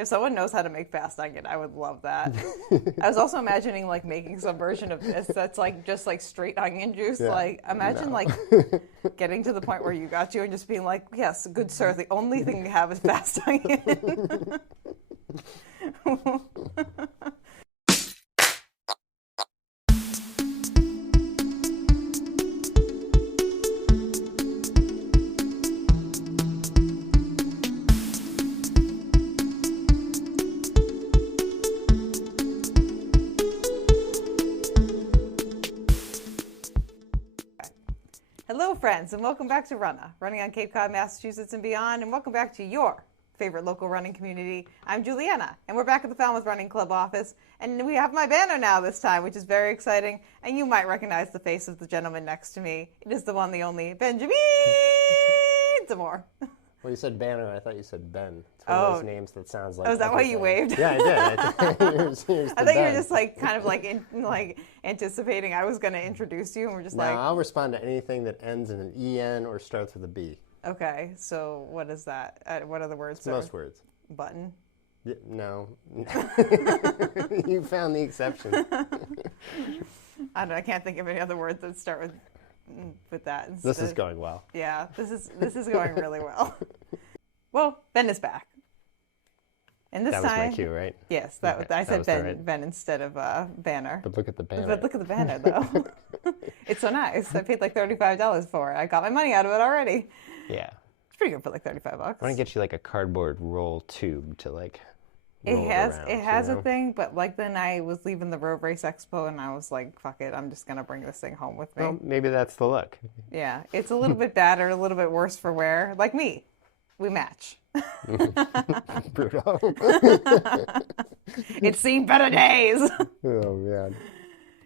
If someone knows how to make fast onion, I would love that. I was also imagining like making some version of this that's like just like straight onion juice. Yeah. Like imagine No. like getting to the point where you got to and just being like, yes, good sir, the only thing you have is fast onion. Hello, friends, and welcome back to Runnah, running on Cape Cod, Massachusetts, and beyond, and welcome back to your favorite local running community. I'm Juliana, and we're back at the Falmouth Running Club office, and we have my banner now this time, which is very exciting, and you might recognize the face of the gentleman next to me. It is the one, the only, Benjamin Zamore. Well, you said banner. I thought you said Ben. It's one of those names that sounds like. Oh, is that why you waved? Yeah, I did. I thought you were just like kind of like anticipating I was going to introduce you, and we're just no, like. I'll respond to anything that ends in an en or starts with a b. Okay, so what is that? What other words? Most words. Button. Yeah, no. You found the exception. I don't know, I can't think of any other words that start with that. Instead. This is going well. Yeah, this is going really well. Well, Ben is back. And this that time, was my cue, right? Yes, I said Ben instead of banner. But look at the banner. But look at the banner, though. It's so nice. I paid like $35 for it. I got my money out of it already. Yeah. It's pretty good for like $35. I want to get you like a cardboard roll tube to like. It has a thing, but like then I was leaving the Road Race Expo and I was like, fuck it, I'm just gonna bring this thing home with me. Well, maybe that's the look. Yeah, it's a little bit badder, a little bit worse for wear. Like me, we match. Brutal. It's seen better days. Oh man.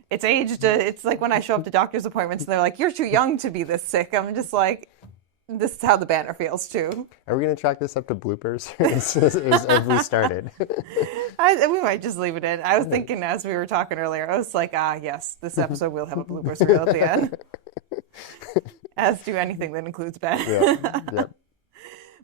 It's aged. It's like when I show up to doctor's appointments and they're like, "You're too young to be this sick." I'm just like, this is how the banner feels too. Are we going to track this up to bloopers? Have we started? We might just leave it in. I was thinking as we were talking earlier, I was like, yes, this episode will have a bloopers reel at the end. As do anything that includes Ben. Yep.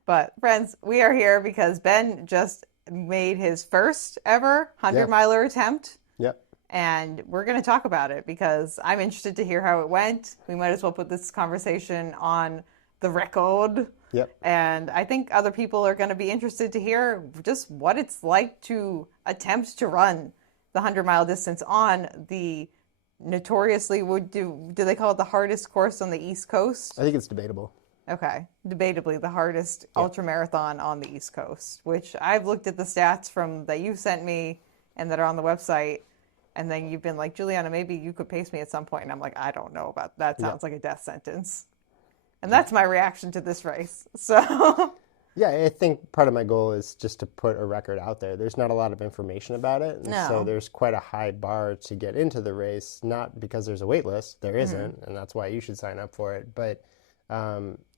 But friends, we are here because Ben just made his first ever 100-miler attempt. Yep. And we're going to talk about it because I'm interested to hear how it went. We might as well put this conversation on the record. Yep. And I think other people are going to be interested to hear just what it's like to attempt to run the 100-mile distance on the notoriously, do they call it the hardest course on the East Coast? I think it's debatable. Okay. Debatably the hardest ultra marathon on the East Coast, which I've looked at the stats from that you sent me and that are on the website. And then you've been like, Juliana, maybe you could pace me at some point. And I'm like, I don't know about that. Sounds like a death sentence. And that's my reaction to this race. So, yeah, I think part of my goal is just to put a record out there. There's not a lot of information about it. And so there's quite a high bar to get into the race, not because there's a wait list. There isn't, and that's why you should sign up for it. But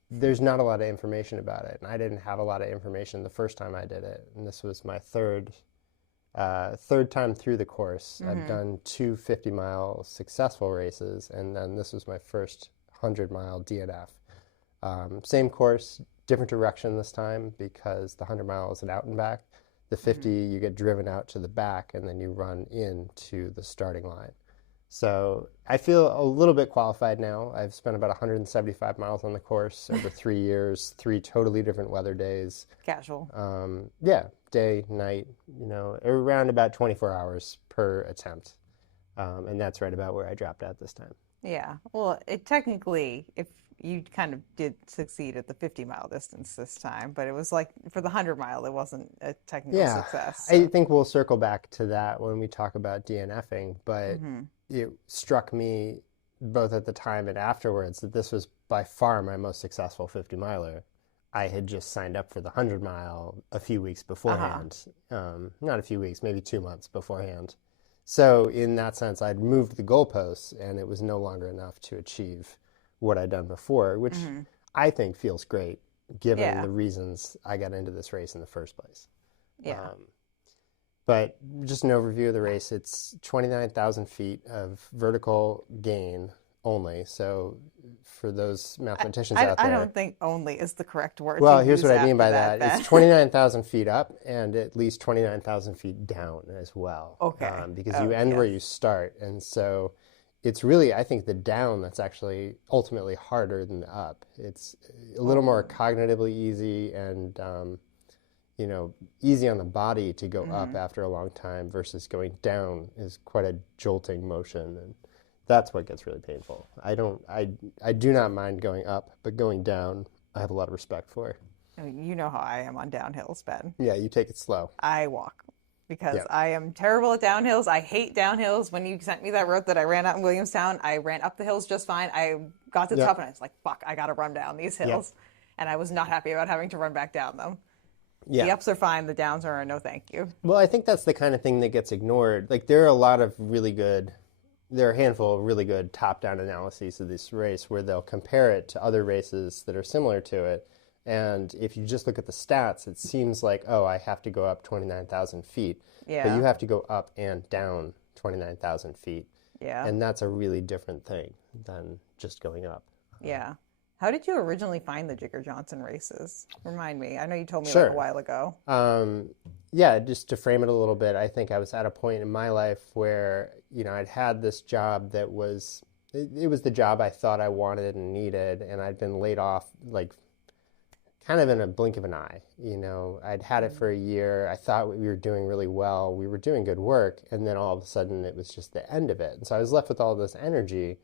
there's not a lot of information about it. And I didn't have a lot of information the first time I did it. And this was my third time through the course. I've done two 50-mile successful races, and then this was my first 100-mile DNF. Same course, different direction this time because the 100-mile is an out and back. The 50, you get driven out to the back, and then you run into the starting line. So I feel a little bit qualified now. I've spent about 175 miles on the course over 3 years, 3 totally different weather days. casual. Yeah, day, night, around about 24 hours per attempt. And that's right about where I dropped out this time. Yeah. Well, it technically, if you kind of did succeed at the 50-mile distance this time, but it was like for the 100-mile, it wasn't a technical success. So. I think we'll circle back to that when we talk about DNFing, but it struck me both at the time and afterwards that this was by far my most successful 50-miler. I had just signed up for the 100-mile a few weeks beforehand. Not a few weeks, maybe 2 months beforehand. So in that sense, I'd moved the goalposts, and it was no longer enough to achieve what I'd done before, which I think feels great, given the reasons I got into this race in the first place. Yeah. But just an overview of the race, it's 29,000 feet of vertical gain only. So for those mathematicians out there. I don't think only is the correct word. Well, to here's use what I mean by after that. It's 29,000 feet up and at least 29,000 feet down as well. Okay. Because you end where you start. And so it's really, I think, the down that's actually ultimately harder than the up. It's a little more cognitively easy and, easy on the body to go up after a long time versus going down is quite a jolting motion. And that's what gets really painful. I do not mind going up, but going down, I have a lot of respect for. I mean, you know how I am on downhills, Ben. Yeah, you take it slow. I walk because I am terrible at downhills. I hate downhills. When you sent me that route that I ran out in Williamstown, I ran up the hills just fine. I got to the top and I was like, fuck, I got to run down these hills. And I was not happy about having to run back down them. Yeah. The ups are fine. The downs are no thank you. Well, I think that's the kind of thing that gets ignored. Like, there are a handful of really good top-down analyses of this race where they'll compare it to other races that are similar to it. And if you just look at the stats, it seems like, I have to go up 29,000 feet. Yeah. But you have to go up and down 29,000 feet. Yeah. And that's a really different thing than just going up. Yeah. How did you originally find the Jigger Johnson races? Remind me. I know you told me Sure. like a while ago. Yeah, just to frame it a little bit, I think I was at a point in my life where, I'd had this job that was, it was the job I thought I wanted and needed, and I'd been laid off, like, kind of in a blink of an eye. I'd had it for a year. I thought we were doing really well. We were doing good work, and then all of a sudden it was just the end of it. And so I was left with all this energy,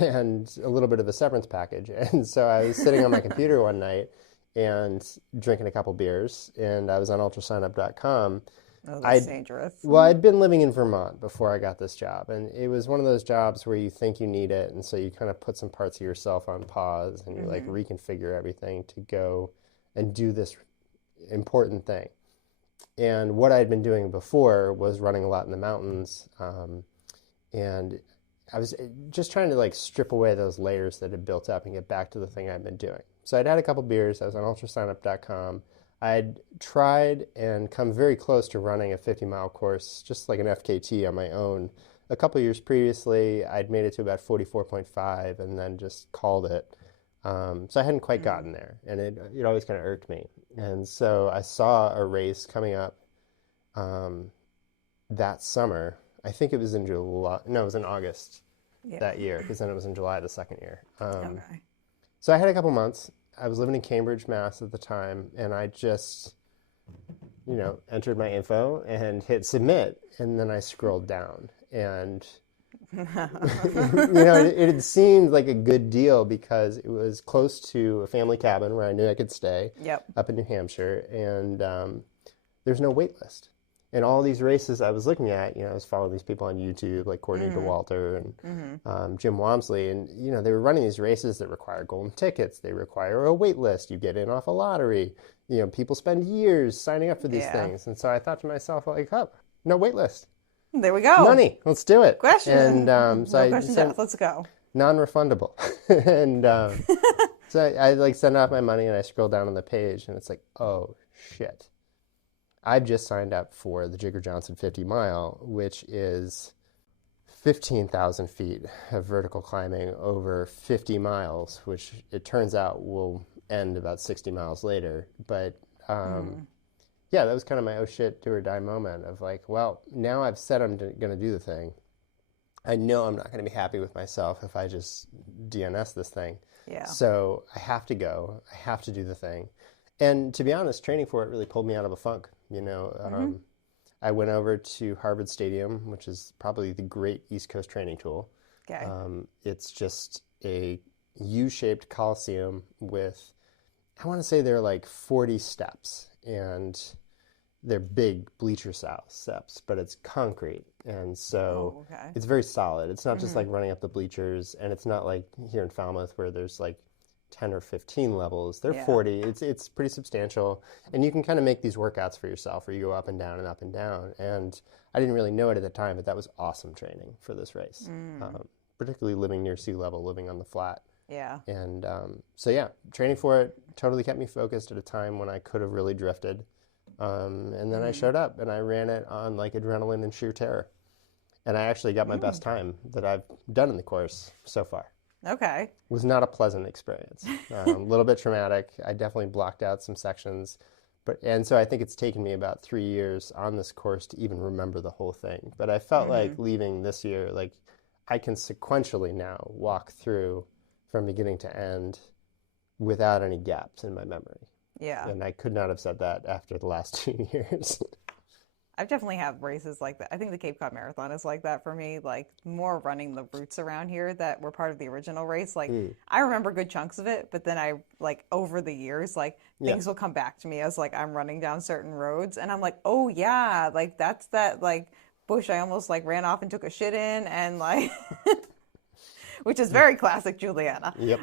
and a little bit of a severance package. And so I was sitting on my computer one night and drinking a couple beers, and I was on ultrasignup.com. Oh, that's dangerous. Well, I'd been living in Vermont before I got this job, and it was one of those jobs where you think you need it, and so you kind of put some parts of yourself on pause, and you like reconfigure everything to go and do this important thing. And what I'd been doing before was running a lot in the mountains, and I was just trying to like strip away those layers that had built up and get back to the thing I'd been doing. So I'd had a couple beers. I was on ultrasignup.com. I'd tried and come very close to running a 50-mile course, just like an FKT on my own. A couple years previously, I'd made it to about 44.5 and then just called it. So I hadn't quite gotten there, and it always kind of irked me. And so I saw a race coming up that summer. I think it was in July. No, it was in August that year, because then it was in July the second year. Okay. So I had a couple months. I was living in Cambridge, Mass at the time, and I just, entered my info and hit submit, and then I scrolled down. And, it had seemed like a good deal because it was close to a family cabin where I knew I could stay up in New Hampshire, and there's no wait list. And all these races I was looking at, I was following these people on YouTube, like Courtney DeWalter and Jim Walmsley. And, they were running these races that require golden tickets. They require a wait list. You get in off a lottery. People spend years signing up for these things. And so I thought to myself, like, no wait list. There we go. Money. Let's do it. Question. And so I said, let's go. Non-refundable. And so I send off my money and I scroll down on the page and it's like, oh, shit. I've just signed up for the Jigger Johnson 50 mile, which is 15,000 feet of vertical climbing over 50 miles, which it turns out will end about 60 miles later. But that was kind of my oh shit, do or die moment of like, well, now I've said I'm going to do the thing. I know I'm not going to be happy with myself if I just DNS this thing. Yeah. So I have to go. I have to do the thing. And to be honest, training for it really pulled me out of a funk. I went over to Harvard Stadium, which is probably the great East Coast training tool. Okay. It's just a U-shaped coliseum with, I want to say there are like 40 steps, and they're big bleacher style steps, but it's concrete. And so it's very solid. It's not just like running up the bleachers, and it's not like here in Falmouth where there's like 10 or 15 levels. They're 40. It's pretty substantial. And you can kind of make these workouts for yourself where you go up and down and up and down. And I didn't really know it at the time, but that was awesome training for this race, particularly living near sea level, living on the flat. Yeah. And training for it totally kept me focused at a time when I could have really drifted. And then I showed up and I ran it on like adrenaline and sheer terror. And I actually got my best time that I've done in the course so far. Okay. It was not a pleasant experience. A little bit traumatic. I definitely blocked out some sections. And so I think it's taken me about 3 years on this course to even remember the whole thing. But I felt like leaving this year, like I can sequentially now walk through from beginning to end without any gaps in my memory. Yeah. And I could not have said that after the last 2 years. I've definitely had races like that. I think the Cape Cod Marathon is like that for me, like more running the routes around here that were part of the original race. Like I remember good chunks of it, but then I like over the years, like things will come back to me as like I'm running down certain roads and I'm like, oh yeah, like that's that like bush I almost like ran off and took a shit in and like, which is very classic Juliana. Yep.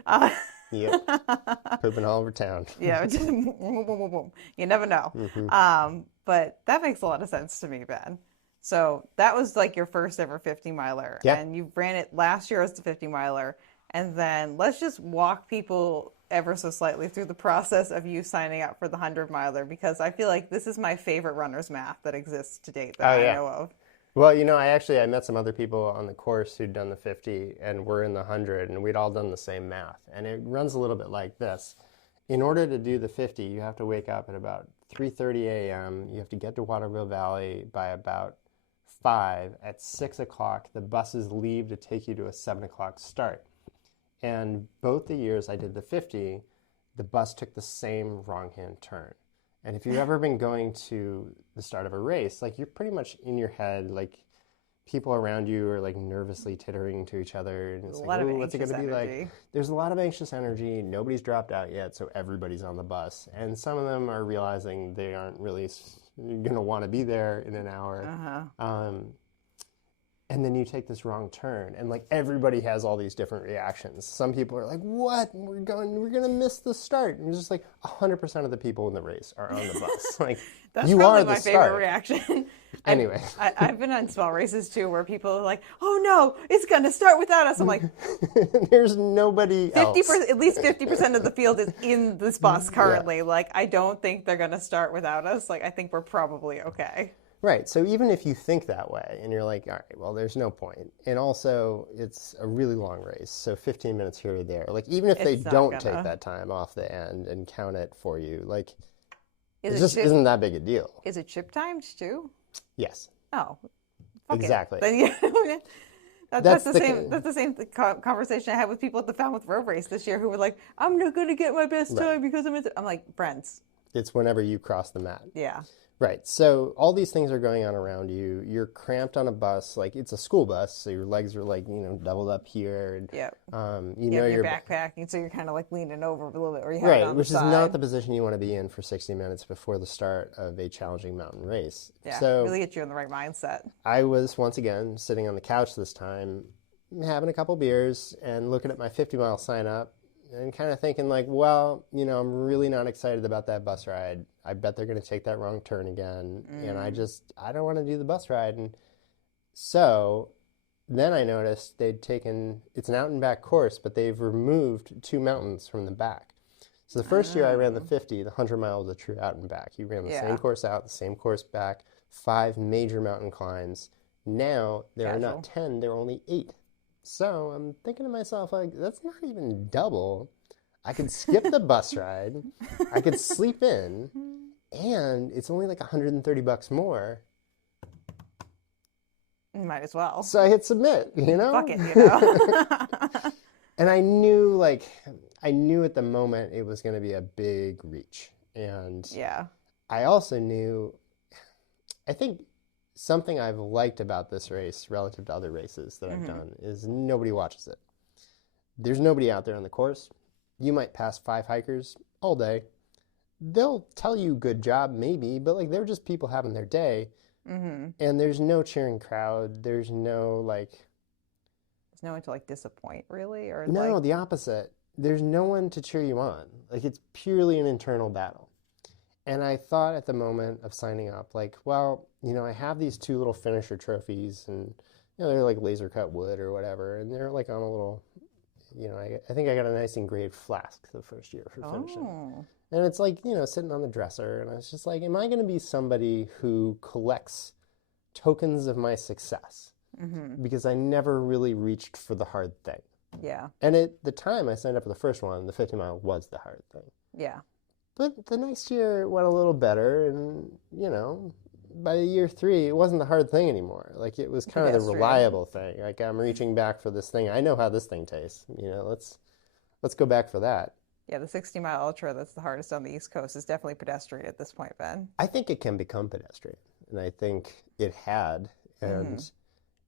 Yep. Pooping all over town. Yeah. Just, you never know. But that makes a lot of sense to me, Ben. So that was like your first ever 50 miler. Yeah. And you ran it last year as the 50 miler. And then let's just walk people ever so slightly through the process of you signing up for the 100 miler, because I feel like this is my favorite runner's math that exists to date that I know of. Well, you know, I met some other people on the course who'd done the 50 and were in the 100, and we'd all done the same math. And it runs a little bit like this. In order to do the 50, you have to wake up at about 3:30 a.m. You have to get to Waterville Valley by about 5. At 6 o'clock, the buses leave to take you to a 7 o'clock start. And both the years I did the 50, the bus took the same wrong-hand turn. And if you've ever been going to the start of a race, like you're pretty much in your head, like people around you are like nervously tittering to each other. And it's like, oh, what's it going to be like? There's a lot of anxious energy. Nobody's dropped out yet, so everybody's on the bus. And some of them are realizing they aren't really going to want to be there in an hour. And then you take this wrong turn, and like everybody has all these different reactions. Some people are like, "What? We're gonna miss the start." And it's just like 100% of the people in the race are on the bus. Like that's you probably are the my start. favorite reaction. Anyway, I've been on small races too, where people are like, "Oh no, it's gonna start without us." I'm like, "There's nobody else." At least 50% of the field is in this bus currently. Like, I don't think they're gonna start without us. Like, I think we're probably okay. Right. So even if you think that way and you're like, all right, well, there's no point. And also, it's a really long race. So 15 minutes here or there. Like, even if they don't take that time off the end and count it for you, like, it just isn't that big a deal. Is it chip timed too? Yes. Oh. Exactly. That's the same conversation I had with people at the Falmouth Road Race this year who were like, I'm not going to get my best time because I'm like, friends. It's whenever you cross the mat. Yeah. Right. So all these things are going on around you. You're cramped on a bus. Like it's a school bus. So your legs are like, doubled up here. And, you're backpacking. So you're kind of like leaning over a little bit. Or you have right. it on Which the is side. not the position you want to be in for 60 minutes before the start of a challenging mountain race. Yeah. So really get you in the right mindset. I was once again sitting on the couch this time, having a couple beers and looking at my 50-mile sign up and kind of thinking like, well, I'm really not excited about that bus ride. I bet they're going to take that wrong turn again. And I don't want to do the bus ride. And so then I noticed it's an out and back course, but they've removed 2 mountains from the back. So the first year I ran the 50, the 100 mile was a true out and back. You ran the same course out, the same course back, 5 major mountain climbs. Now there are not 10, there are only 8. So I'm thinking to myself, like, that's not even double. I could skip the bus ride. I could sleep in. And it's only like $130 more. You might as well. So I hit submit, Fuck it, And I knew at the moment it was going to be a big reach. And I also knew, I think something I've liked about this race relative to other races that I've done is nobody watches it. There's nobody out there on the course. You might pass 5 hikers all day. They'll tell you good job maybe, but like they're just people having their day. And there's no cheering crowd. There's no there's no one to like disappoint really, or no, the opposite. There's no one to cheer you on. Like it's purely an internal battle. And I thought at the moment of signing up, like, well, I have these 2 little finisher trophies, and they're like laser cut wood or whatever, and they're like on a little, I think I got a nice engraved flask the first year for finishing. And it's like, sitting on the dresser, and I was just like, am I going to be somebody who collects tokens of my success? because I never really reached for the hard thing. Yeah. And at the time I signed up for the first one, the 50 mile was the hard thing. Yeah. But the next year it went a little better, and, by year 3, it wasn't the hard thing anymore. Like, it was kind of the reliable thing. Like, I'm reaching back for this thing. I know how this thing tastes. Let's go back for that. Yeah, the 60-mile ultra that's the hardest on the East Coast is definitely pedestrian at this point, Ben. I think it can become pedestrian, and I think it had. And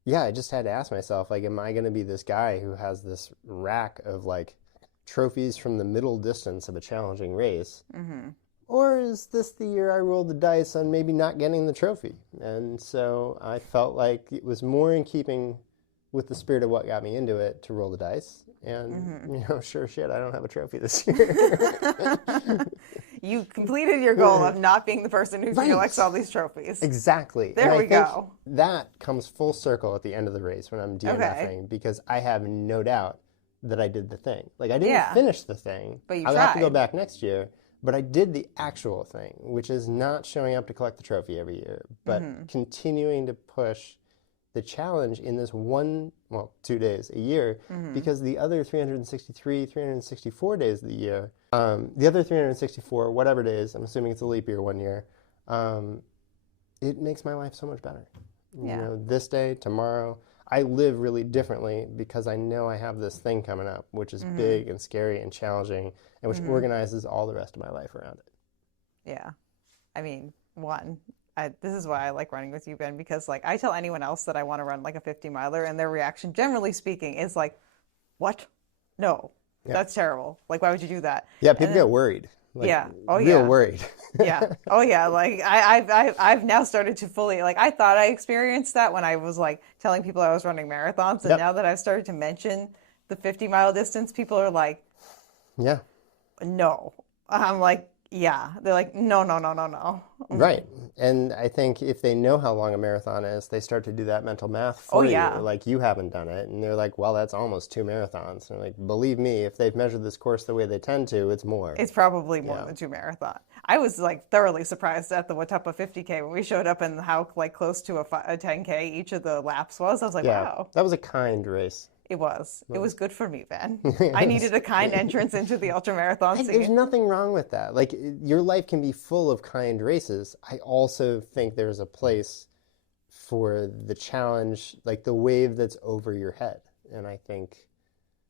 yeah, I just had to ask myself, like, am I going to be this guy who has this rack of, like, trophies from the middle distance of a challenging race? Or is this the year I rolled the dice on maybe not getting the trophy? And so I felt like it was more in keeping with the spirit of what got me into it to roll the dice. And, sure shit, I don't have a trophy this year. You completed your goal of not being the person who collects all these trophies. Exactly. There we go. That comes full circle at the end of the race when I'm DNFing, because I have no doubt that I did the thing. Like, I didn't finish the thing. But I'll have to go back next year. But I did the actual thing, which is not showing up to collect the trophy every year, but continuing to push the challenge in this 2 days a year, because the other 363, 364 days of the year, the other 364, whatever days, I'm assuming it's a leap year 1 year, it makes my life so much better. This day, tomorrow, I live really differently because I know I have this thing coming up, which is big and scary and challenging, and which organizes all the rest of my life around it. Yeah. I mean, this is why I like running with you, Ben, because, like, I tell anyone else that I want to run, like, a 50-miler, and their reaction, generally speaking, is like, what? No, that's terrible. Like, why would you do that? Yeah, people get worried. Like, real worried. Yeah. Oh yeah. Like, I've now started to fully, like, I thought I experienced that when I was, like, telling people I was running marathons, and now that I've started to mention the 50-mile distance, people are like, no. I'm like, yeah. They're like, no. Right. And I think if they know how long a marathon is, they start to do that mental math for you. Like, you haven't done it. And they're like, well, that's almost 2 marathons. And they're like, believe me, if they've measured this course the way they tend to, it's more. It's probably more than 2 marathons. I was, like, thoroughly surprised at the Watuppa 50K when we showed up and how, like, close to a 10K each of the laps was. I was like, wow. That was a kind race. It was. It was good for me, Ben. I needed a kind entrance into the ultramarathon scene. There's nothing wrong with that. Like, your life can be full of kind races. I also think there's a place for the challenge, like the wave that's over your head. And I think...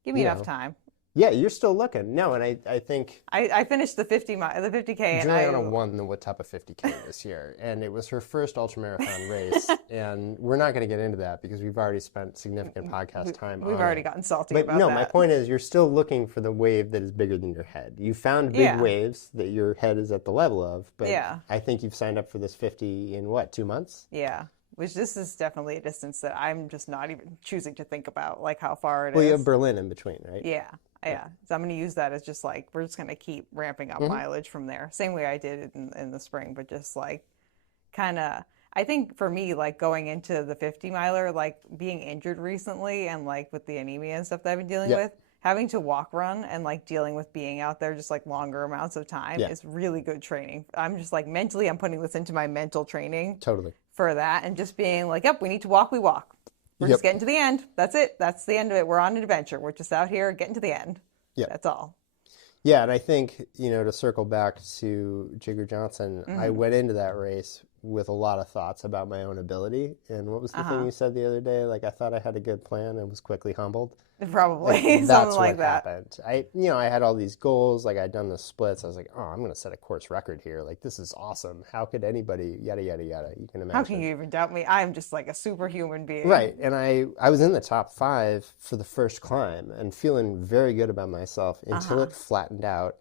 Give me enough time. Yeah, you're still looking. No, and I think... I finished the 50K. Juliana won the Watuppa 50K this year, and it was her first ultramarathon race. And we're not going to get into that because we've already spent significant podcast time on it. We've already gotten salty about that. But no, my point is, you're still looking for the wave that is bigger than your head. You found big waves that your head is at the level of, but I think you've signed up for this 50 in, 2 months? Yeah. Which this is definitely a distance that I'm just not even choosing to think about, like, how far it is. Well, you have Berlin in between, right? Yeah. So I'm going to use that as just, like, we're just going to keep ramping up mileage from there. Same way I did it in the spring, but just, like, kind of, I think for me, like, going into the 50-miler, like, being injured recently and, like, with the anemia and stuff that I've been dealing with, having to walk run and, like, dealing with being out there just, like, longer amounts of time is really good training. I'm just, like, mentally, I'm putting this into my mental training. Totally. For that, and just being like, yep, we need to walk, we walk. We're just getting to the end. That's it. That's the end of it. We're on an adventure. We're just out here getting to the end. Yeah. That's all. Yeah, and I think, to circle back to Jigger Johnson, I went into that race with a lot of thoughts about my own ability. And what was the thing you said the other day? Like, I thought I had a good plan and was quickly humbled. Probably. Like, Something like that. Happened. I had all these goals. Like, I'd done the splits. I was like, oh, I'm going to set a course record here. Like, this is awesome. How could anybody, yada, yada, yada. You can imagine. How can you even doubt me? I'm just like a superhuman being. Right. And I was in the top 5 for the first climb and feeling very good about myself until it flattened out.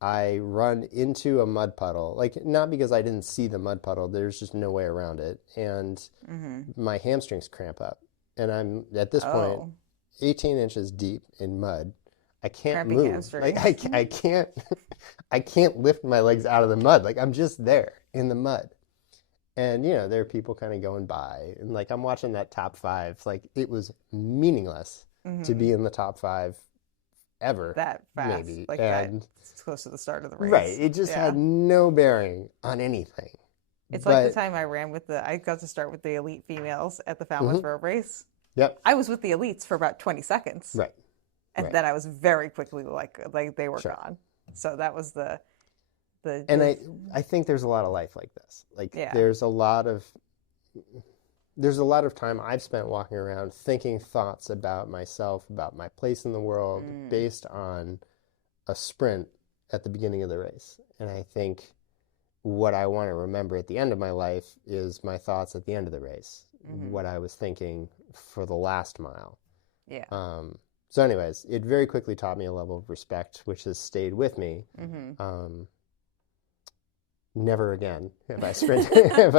I run into a mud puddle, like, not because I didn't see the mud puddle, there's just no way around it. And my hamstrings cramp up. And I'm, at this point, 18 inches deep in mud. I can't move. Like, I can't lift my legs out of the mud. Like, I'm just there in the mud. And, there are people kind of going by. And, like, I'm watching that top 5. Like, it was meaningless to be in the top 5 ever. That fast. Maybe. Like, and that close to the start of the race. Right. It just had no bearing on anything. It's like the time I ran I got to start with the elite females at the Falmouth Road Race. Yep. I was with the elites for about 20 seconds. Right. And then I was very quickly like they were gone. So that was and I think there's a lot of life like this. Like there's a lot of time I've spent walking around thinking thoughts about myself, about my place in the world based on a sprint at the beginning of the race. And I think what I want to remember at the end of my life is my thoughts at the end of the race, what I was thinking for the last mile. Yeah. So anyways, it very quickly taught me a level of respect, which has stayed with me. Never again have I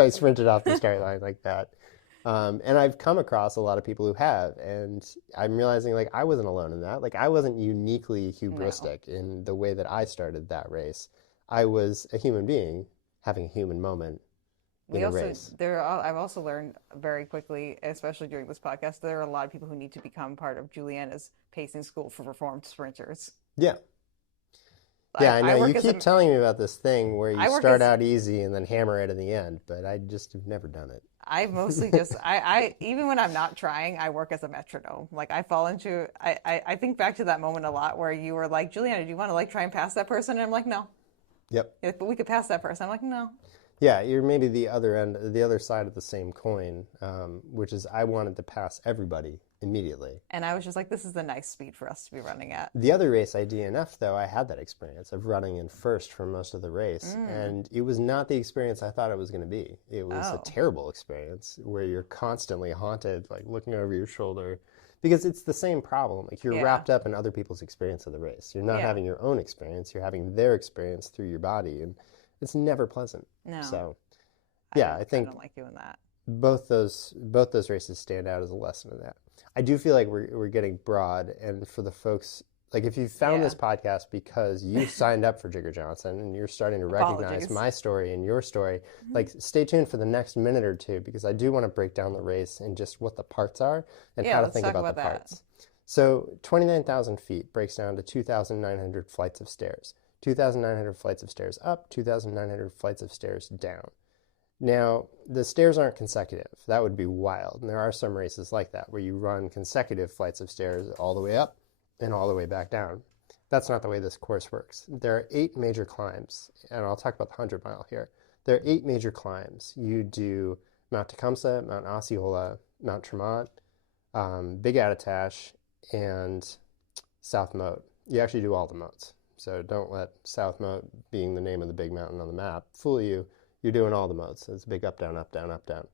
sprinted off the start line like that. And I've come across a lot of people who have, and I'm realizing like I wasn't alone in that. Like I wasn't uniquely hubristic in the way that I started that race. I was a human being having a human moment in a race. I've also learned very quickly, especially during this podcast, there are a lot of people who need to become part of Juliana's pacing school for reformed sprinters. Yeah. Yeah, I know. You keep telling me about this thing where you start out easy and then hammer it in the end, but I just have never done it. I mostly just, I even when I'm not trying, I work as a metronome. Like I fall into, I think back to that moment a lot where you were like, Juliana, do you want to like try and pass that person? And I'm like, no. Yep. Like, but we could pass that person. I'm like, no. Yeah, you're maybe the other side of the same coin, which is I wanted to pass everybody immediately. And I was just like, this is the nice speed for us to be running at. The other race I DNF'd, though, I had that experience of running in first for most of the race. And it was not the experience I thought it was going to be. It was a terrible experience where you're constantly haunted, like looking over your shoulder. Because it's the same problem. Like you're wrapped up in other people's experience of the race. You're not having your own experience. You're having their experience through your body. And it's never pleasant. No. So, yeah, I think I don't like doing that. Both those races stand out as a lesson in that. I do feel like we're getting broad, and for the folks, like if you found this podcast because you signed up for Jigger Johnson and you're starting to recognize my story and your story, like stay tuned for the next minute or two because I do want to break down the race and just what the parts are and how to think about the parts. So 29,000 feet breaks down to 2,900 flights of stairs. 2,900 flights of stairs up, 2,900 flights of stairs down. Now, the stairs aren't consecutive. That would be wild. And there are some races like that where you run consecutive flights of stairs all the way up and all the way back down. That's not the way this course works. There are 8 major climbs, and I'll talk about the 100-mile here. There are 8 major climbs. You do Mount Tecumseh, Mount Osceola, Mount Tremont, Big Attitash, and South Moat. You actually do all the moats. So don't let South Moat, being the name of the big mountain on the map, fool you. You're doing all the moats. It's big up, down, up, down, up, down.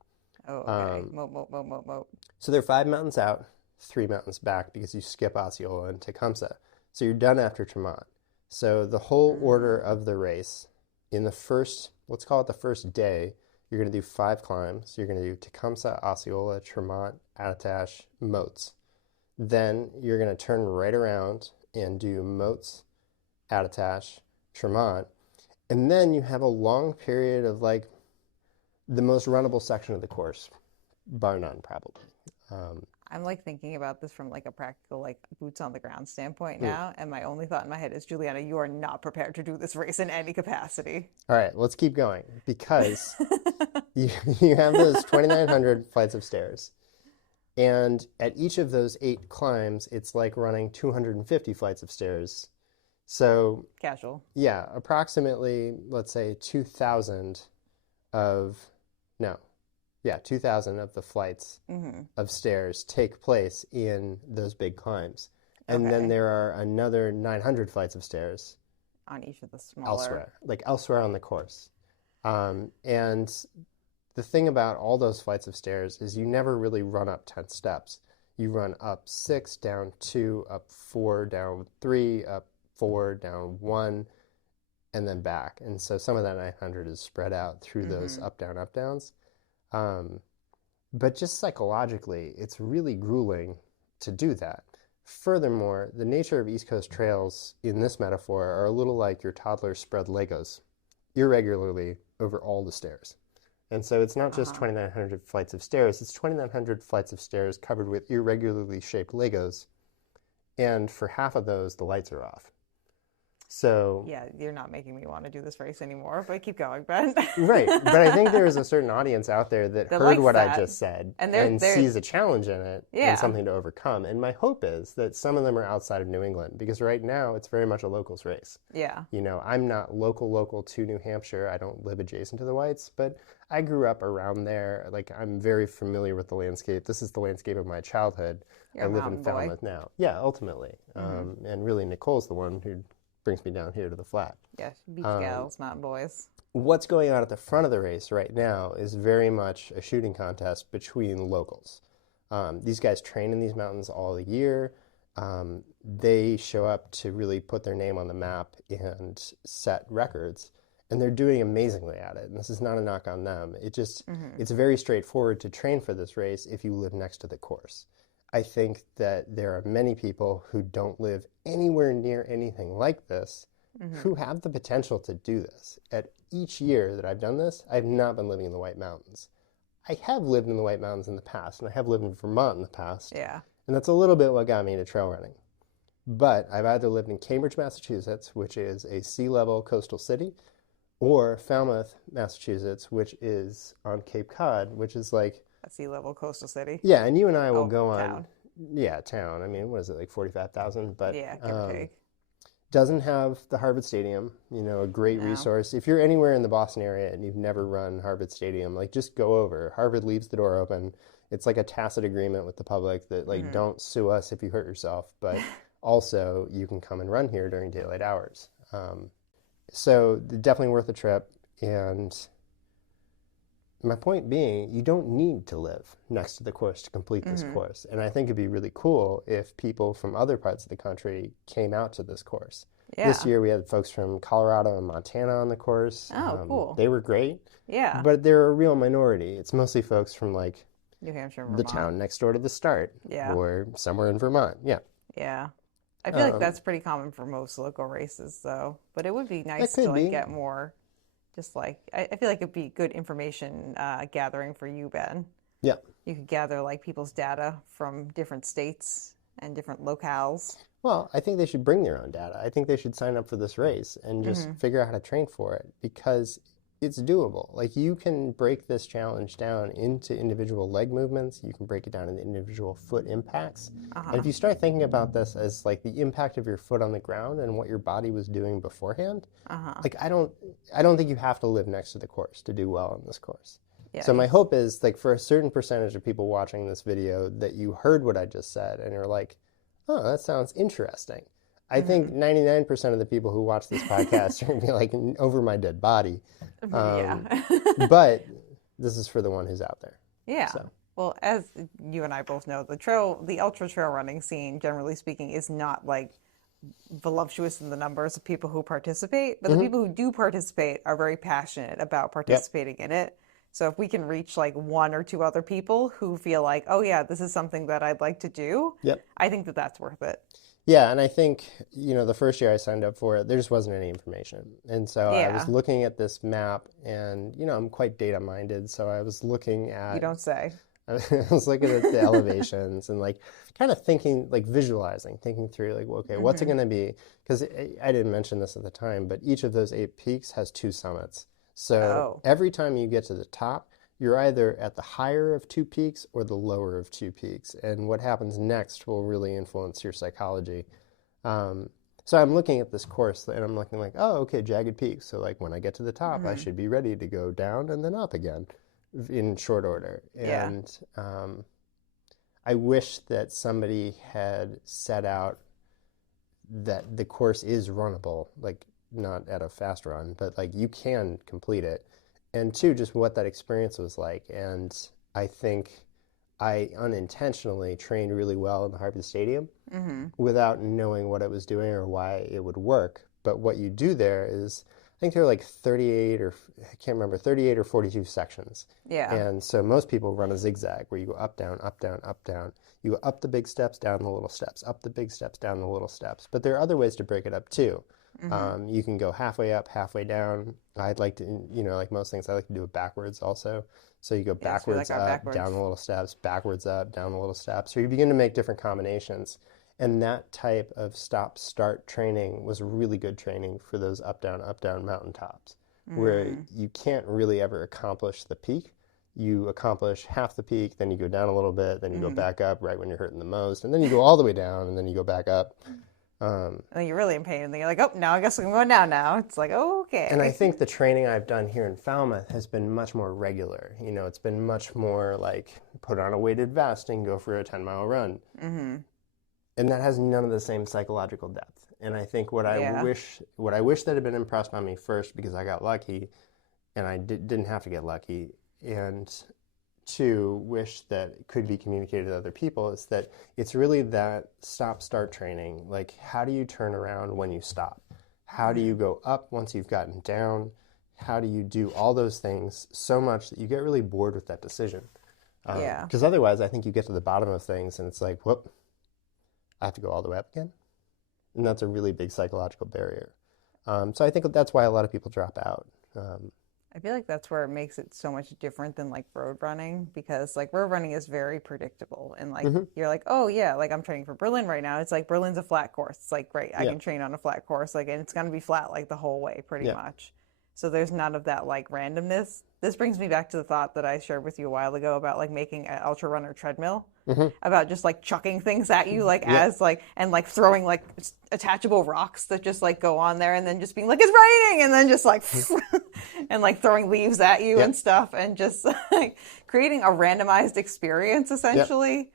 Oh, okay. Moat. So there are 5 mountains out, 3 mountains back because you skip Osceola and Tecumseh. So you're done after Tremont. So the whole order of the race, in the first, let's call it the first day, you're going to do 5 climbs. You're going to do Tecumseh, Osceola, Tremont, Attitash, moats. Then you're going to turn right around and do moats, Attitash, Tremont. And then you have a long period of like the most runnable section of the course, bar none, probably. I'm like thinking about this from like a practical, like boots on the ground standpoint now. And my only thought in my head is, Juliana, you are not prepared to do this race in any capacity. All right, let's keep going because you have those 2,900 flights of stairs. And at each of those 8 climbs, it's like running 250 flights of stairs. So casual. Yeah, approximately, let's say 2,000 of the flights of stairs take place in those big climbs. And then there are another 900 flights of stairs on each of the smaller elsewhere on the course. And the thing about all those flights of stairs is you never really run up 10 steps. You run up 6, down 2, up 4, down 3, up 4, down 1, and then back. And so some of that 900 is spread out through those up, downs. But just psychologically, it's really grueling to do that. Furthermore, the nature of East Coast trails in this metaphor are a little like your toddler spread Legos irregularly over all the stairs. And so it's not just 2,900 flights of stairs, it's 2,900 flights of stairs covered with irregularly shaped Legos. And for half of those, the lights are off. So yeah, you're not making me want to do this race anymore, but keep going, Ben. Right. But I think there is a certain audience out there that heard what I just said and sees a challenge in it and something to overcome. And my hope is that some of them are outside of New England, because right now it's very much a locals race. Yeah. You know, I'm not local to New Hampshire. I don't live adjacent to the Whites, but I grew up around there. Like, I'm very familiar with the landscape. This is the landscape of my childhood. I live in Falmouth now. Yeah, ultimately. And really, Nicole's the one who brings me down here to the flat. Yes, beach gals, mountain boys. What's going on at the front of the race right now is very much a shooting contest between locals. These guys train in these mountains all year. They show up to really put their name on the map and set records, and they're doing amazingly at it. And this is not a knock on them. It's very straightforward to train for this race if you live next to the course. I think that there are many people who don't live anywhere near anything like this who have the potential to do this. At each year that I've done this, I've not been living in the White Mountains. I have lived in the White Mountains in the past, and I have lived in Vermont in the past. Yeah. And that's a little bit what got me into trail running. But I've either lived in Cambridge, Massachusetts, which is a sea-level coastal city, or Falmouth, Massachusetts, which is on Cape Cod, which is like a sea-level coastal city. Yeah, and you and I will go on. Town. Yeah, town. I mean, what is it, like 45,000? But yeah, give or take. Doesn't have the Harvard Stadium, you know, a great resource. If you're anywhere in the Boston area and you've never run Harvard Stadium, like, just go over. Harvard leaves the door open. It's like a tacit agreement with the public that, like, don't sue us if you hurt yourself, but also you can come and run here during daylight hours. So definitely worth a trip. And my point being, you don't need to live next to the course to complete this course. And I think it'd be really cool if people from other parts of the country came out to this course. Yeah. This year we had folks from Colorado and Montana on the course. Oh, cool. They were great. Yeah. But they're a real minority. It's mostly folks from, like, New Hampshire and the Vermont. town next door to the start. Yeah. Or somewhere in Vermont. Yeah. Yeah. I feel like that's pretty common for most local races, though. But it would be nice to, like, get more... Just like, I feel like it'd be good information gathering for you, Ben. Yeah. You could gather, like, people's data from different states and different locales. Well, I think they should bring their own data. I think they should sign up for this race and just figure out how to train for it, because it's doable. Like, you can break this challenge down into individual leg movements. You can break it down into individual foot impacts. And if you start thinking about this as, like, the impact of your foot on the ground and what your body was doing beforehand, like, I don't think you have to live next to the course to do well on this course. Yeah, so my hope is, like, for a certain percentage of people watching this video, that you heard what I just said and are like, oh, that sounds interesting. I think 99% of the people who watch this podcast are going to be like, over my dead body. But this is for the one who's out there. Yeah. So. Well, as you and I both know, the ultra trail running scene, generally speaking, is not, like, voluptuous in the numbers of people who participate, but the people who do participate are very passionate about participating in it. So if we can reach, like, one or two other people who feel like, oh yeah, this is something that I'd like to do, I think that that's worth it. Yeah, and I think, you know, the first year I signed up for it, there just wasn't any information. And so I was looking at this map, and, you know, I'm quite data-minded, so I was looking at... You don't say. I was looking at the elevations and, like, kind of thinking, like, visualizing, thinking through, like, well, okay, what's it going to be? Because I didn't mention this at the time, but each of those 8 peaks has 2 summits. So every time you get to the top, you're either at the higher of 2 peaks or the lower of 2 peaks. And what happens next will really influence your psychology. So I'm looking at this course and I'm looking like, oh, okay, jagged peaks. So, like, when I get to the top, I should be ready to go down and then up again in short order. And I wish that somebody had set out that the course is runnable, like, not at a fast run, but, like, you can complete it. And 2, just what that experience was like. And I think I unintentionally trained really well in the Harvard Stadium without knowing what it was doing or why it would work. But what you do there is, I think there are like 38 or 42 sections. Yeah. And so most people run a zigzag where you go up, down, up, down, up, down. You go up the big steps, down the little steps, up the big steps, down the little steps. But there are other ways to break it up too. You can go halfway up, halfway down. I'd like to, you know, like most things, I like to do it backwards also. So you go backwards up, down the little steps, backwards up, down the little steps. So you begin to make different combinations. And that type of stop-start training was really good training for those up-down mountaintops, where you can't really ever accomplish the peak. You accomplish half the peak, then you go down a little bit, then you go back up right when you're hurting the most, and then you go all the way down, and then you go back up. And then you're really in pain, and then you're like, oh, now I guess I'm going down now. It's like, oh, okay. And I think the training I've done here in Falmouth has been much more regular. You know, it's been much more like put on a weighted vest and go for a 10-mile run. Mm-hmm. And that has none of the same psychological depth. And I think what I wish that had been impressed on me first, because I got lucky, and I didn't have to get lucky, and two, wish that could be communicated to other people, is that it's really that stop-start training. Like, how do you turn around when you stop? How do you go up once you've gotten down? How do you do all those things so much that you get really bored with that decision? Because otherwise, I think you get to the bottom of things, and it's like, whoop, I have to go all the way up again? And that's a really big psychological barrier. So I think that's why a lot of people drop out. I feel like that's where it makes it so much different than like road running, because like road running is very predictable, and like you're like, oh yeah, like I'm training for Berlin right now. It's like Berlin's a flat course. It's like, great, I can train on a flat course, like, and it's gonna be flat like the whole way pretty much. So there's none of that like randomness. This brings me back to the thought that I shared with you a while ago about like making an ultra runner treadmill, about just like chucking things at you, like as like, and like throwing like attachable rocks that just like go on there, and then just being like, it's raining, and then just like and like throwing leaves at you and stuff, and just like creating a randomized experience essentially.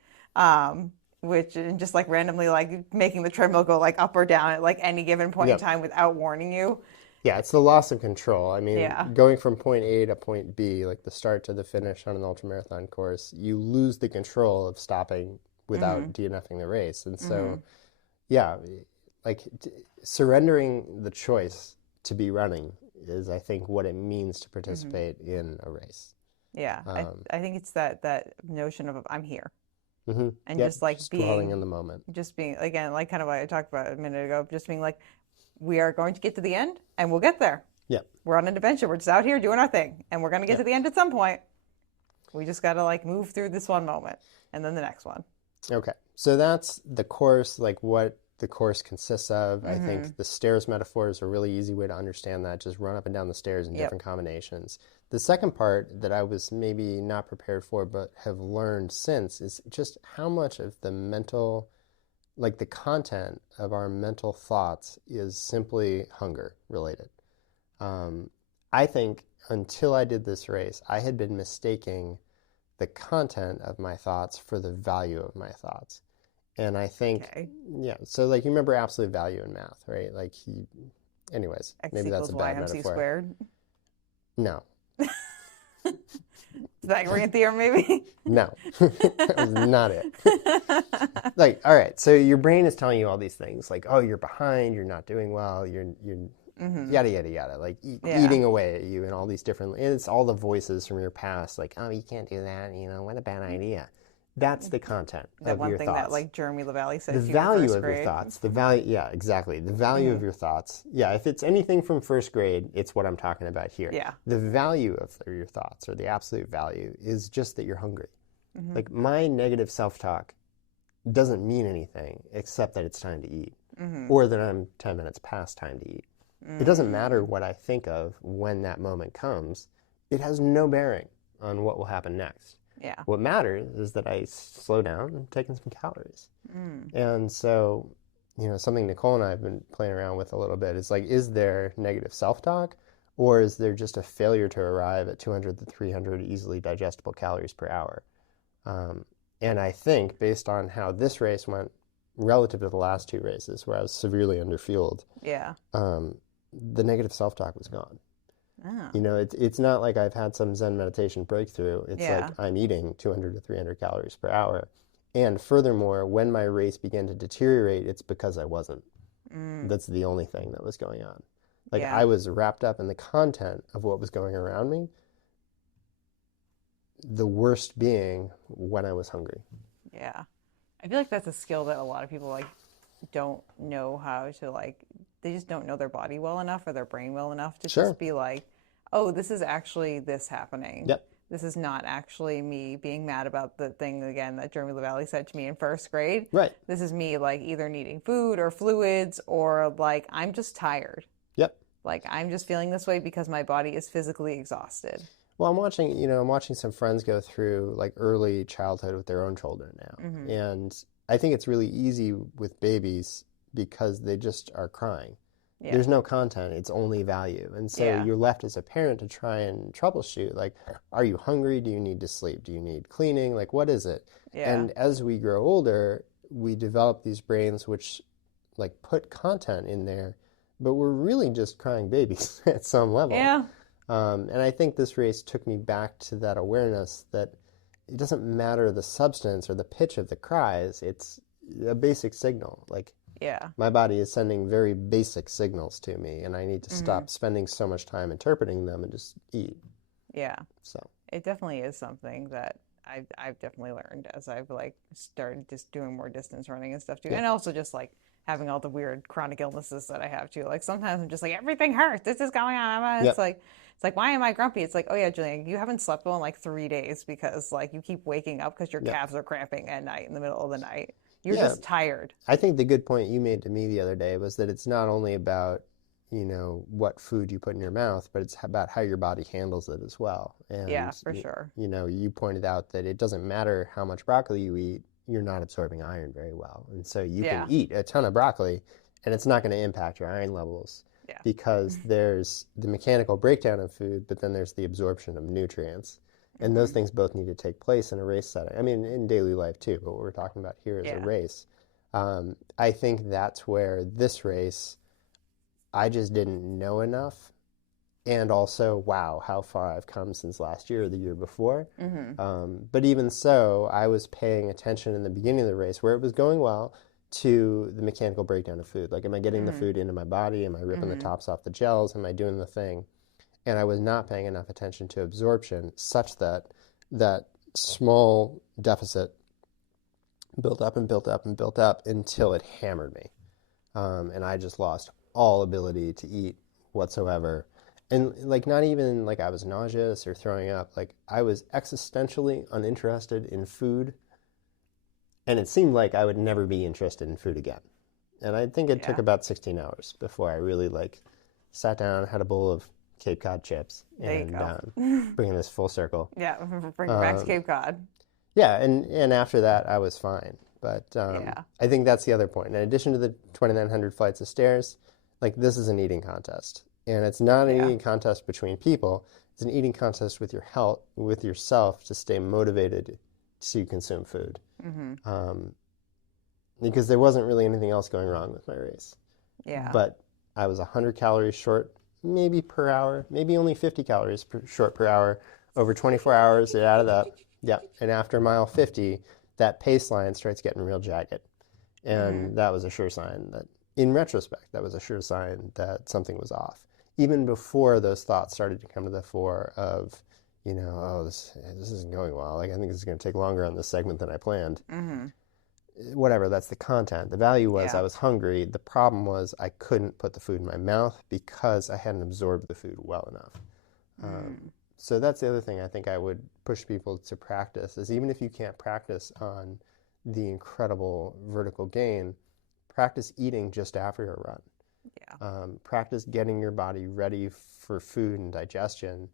Which, and just like randomly like making the treadmill go like up or down at like any given point in time without warning you. Yeah, it's the loss of control. I mean, going from point A to point B, like the start to the finish on an ultramarathon course, you lose the control of stopping without DNFing the race. And so, like surrendering the choice to be running is, I think, what it means to participate in a race. Yeah, I think it's that notion of I'm here. And just being dwelling in the moment. Just being, again, like kind of what I talked about a minute ago, just being like, we are going to get to the end, and we'll get there. Yeah. We're on an adventure. We're just out here doing our thing, and we're going to get to the end at some point. We just got to like move through this one moment, and then the next one. Okay. So that's the course, like what the course consists of. I think the stairs metaphor is a really easy way to understand that. Just run up and down the stairs in different combinations. The second part that I was maybe not prepared for, but have learned since, is just how much of the mental, like the content of our mental thoughts is simply hunger related. I think until I did this race, I had been mistaking the content of my thoughts for the value of my thoughts. And I think, so like you remember absolute value in math, right? Like anyways, X maybe that's a bad MC metaphor. Squared? No. Pythagorean theorem, maybe? No, that was not it. Like, all right, so your brain is telling you all these things, like, oh, you're behind, you're not doing well, you're yada, yada, yada, like eating away at you, and all these different, it's all the voices from your past, like, oh, you can't do that, you know, what a bad idea. That's the content of your thoughts. That one thing that, like, Jeremy LaValle said the to you value in first of grade. your thoughts, the value, yeah, exactly. The value of your thoughts. Yeah, if it's anything from first grade, it's what I'm talking about here. Yeah. The value of your thoughts, or the absolute value, is just that you're hungry. Like, my negative self-talk doesn't mean anything except that it's time to eat, or that I'm 10 minutes past time to eat. It doesn't matter what I think of when that moment comes. It has no bearing on what will happen next. Yeah. What matters is that I slow down and take in some calories. And so, you know, something Nicole and I have been playing around with a little bit is like, is there negative self-talk, or is there just a failure to arrive at 200 to 300 easily digestible calories per hour? And I think based on how this race went relative to the last two races where I was severely underfueled, the negative self-talk was gone. Oh. You know, it's not like I've had some Zen meditation breakthrough. It's like I'm eating 200 to 300 calories per hour. And furthermore, when my race began to deteriorate, it's because I wasn't. That's the only thing that was going on. Like I was wrapped up in the content of what was going around me, the worst being when I was hungry. Yeah. I feel like that's a skill that a lot of people like don't know how to like, they just don't know their body well enough or their brain well enough to just be like, oh, this is actually this happening. Yep. this is not actually me being mad about the thing again that Jeremy LaValle said to me in first grade. Right. This is me like either needing food or fluids or like I'm just tired. Yep. Like I'm just feeling this way because my body is physically exhausted. Well, I'm watching some friends go through like early childhood with their own children now. Mm-hmm. And I think it's really easy with babies because they just are crying. Yeah. There's no content, it's only value. And so you're left as a parent to try and troubleshoot. Like, are you hungry? Do you need to sleep? Do you need cleaning? Like, what is it? Yeah. And as we grow older, we develop these brains which like put content in there, but we're really just crying babies at some level. Yeah. And I think this race took me back to that awareness that it doesn't matter the substance or the pitch of the cries. It's a basic signal. Like, my body is sending very basic signals to me, and I need to stop spending so much time interpreting them and just eat. Yeah. So it definitely is something that I've definitely learned as I've like started just doing more distance running and stuff too, and also just like having all the weird chronic illnesses that I have too. Like sometimes I'm just like everything hurts. This is going on. It's like why am I grumpy? It's like, oh yeah, Julian, you haven't slept well in like 3 days because like you keep waking up because your calves are cramping at night in the middle of the night. You're just tired. I think the good point you made to me the other day was that it's not only about, what food you put in your mouth, but it's about how your body handles it as well. And yeah, for sure. You pointed out that it doesn't matter how much broccoli you eat, you're not absorbing iron very well. And so you can eat a ton of broccoli and it's not going to impact your iron levels because there's the mechanical breakdown of food, but then there's the absorption of nutrients. And those things both need to take place in a race setting. I mean, in daily life too, but what we're talking about here is a race. I think that's where this race, I just didn't know enough. And also, wow, how far I've come since last year or the year before. But even so, I was paying attention in the beginning of the race where it was going well to the mechanical breakdown of food. Like, am I getting the food into my body? Am I ripping the tops off the gels? Am I doing the thing? And I was not paying enough attention to absorption such that that small deficit built up and built up and built up until it hammered me. And I just lost all ability to eat whatsoever. And like not even like I was nauseous or throwing up. Like I was existentially uninterested in food. And it seemed like I would never be interested in food again. And I think it took about 16 hours before I really like sat down, had a bowl of Cape Cod chips, and bringing this full circle. Yeah, bring it back to Cape Cod. Yeah, and after that, I was fine. But I think that's the other point. In addition to the 2,900 flights of stairs, like this is an eating contest. And it's not an eating contest between people. It's an eating contest with your health, with yourself to stay motivated to consume food. Because there wasn't really anything else going wrong with my race. Yeah. But I was 100 calories short maybe per hour, maybe only 50 calories short per hour. Over 24 hours, it added up. Yeah, and after mile 50, that pace line starts getting real jagged. And that was a sure sign that, in retrospect, that was a sure sign that something was off. Even before those thoughts started to come to the fore of, this isn't going well. Like, I think this is going to take longer on this segment than I planned. Whatever, that's the content. The value was I was hungry. The problem was I couldn't put the food in my mouth because I hadn't absorbed the food well enough. So that's the other thing I think I would push people to practice is even if you can't practice on the incredible vertical gain, practice eating just after a run. Practice getting your body ready for food and digestion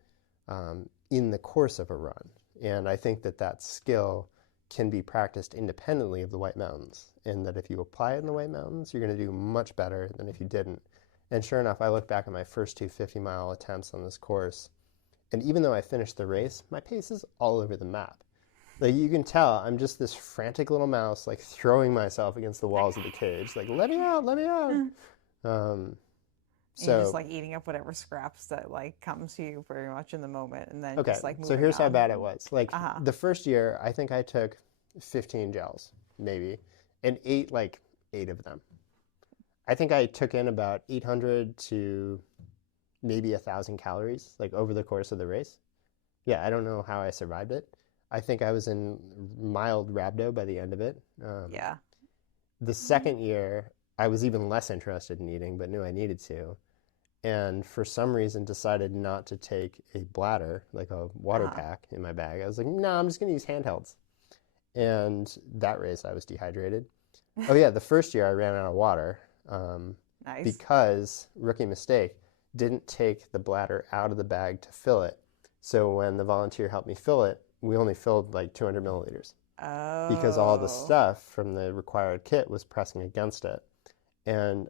in the course of a run. And I think that skill can be practiced independently of the White Mountains, and that if you apply it in the White Mountains, you're going to do much better than if you didn't. And sure enough, I look back at my first 2 50-mile attempts on this course, and even though I finished the race, my pace is all over the map. Like, you can tell I'm just this frantic little mouse, like, throwing myself against the walls of the cage, like, let me out, let me out. So you're just, like, eating up whatever scraps that, like, comes to you very much in the moment, and then just, like, moving so here's on. how bad it was. Like, the first year, I think I took 15 gels, maybe, and ate, like, 8 of them. I think I took in about 800 to maybe 1,000 calories, like, over the course of the race. Yeah, I don't know how I survived it. I think I was in mild rhabdo by the end of it. The second year, I was even less interested in eating, but knew I needed to. and for some reason decided not to take a bladder, like a water pack in my bag. I was like, no, I'm just going to use handhelds. And that race, I was dehydrated. Oh, yeah, the first year I ran out of water Nice. because, rookie mistake, didn't take the bladder out of the bag to fill it. So when the volunteer helped me fill it, we only filled like 200 milliliters. Oh. Because all the stuff from the required kit was pressing against it. And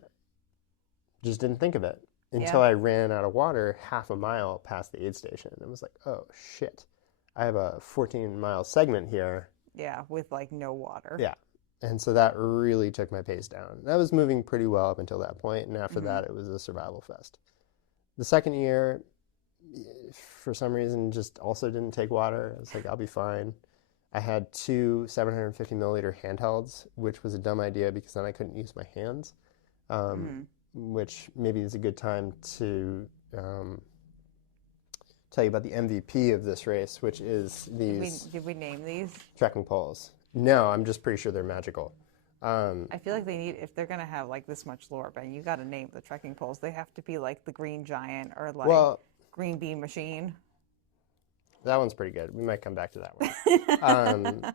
just didn't think of it until I ran out of water half a mile past the aid station. And was like, oh, shit. I have a 14-mile segment here. Yeah, with like no water. Yeah. And so that really took my pace down. I was moving pretty well up until that point, and after that, it was a survival fest. The second year, for some reason, just also didn't take water. I was like, I'll be fine. I had 2 750 milliliter handhelds, which was a dumb idea because then I couldn't use my hands, which maybe is a good time to tell you about the MVP of this race, which is these... Did we name these? Trekking poles. No, I'm just pretty sure they're magical. I feel like they need, if they're going to have like this much lore, but you got to name the trekking poles. They have to be like the Green Giant or like Green Bean Machine. That one's pretty good. We might come back to that one.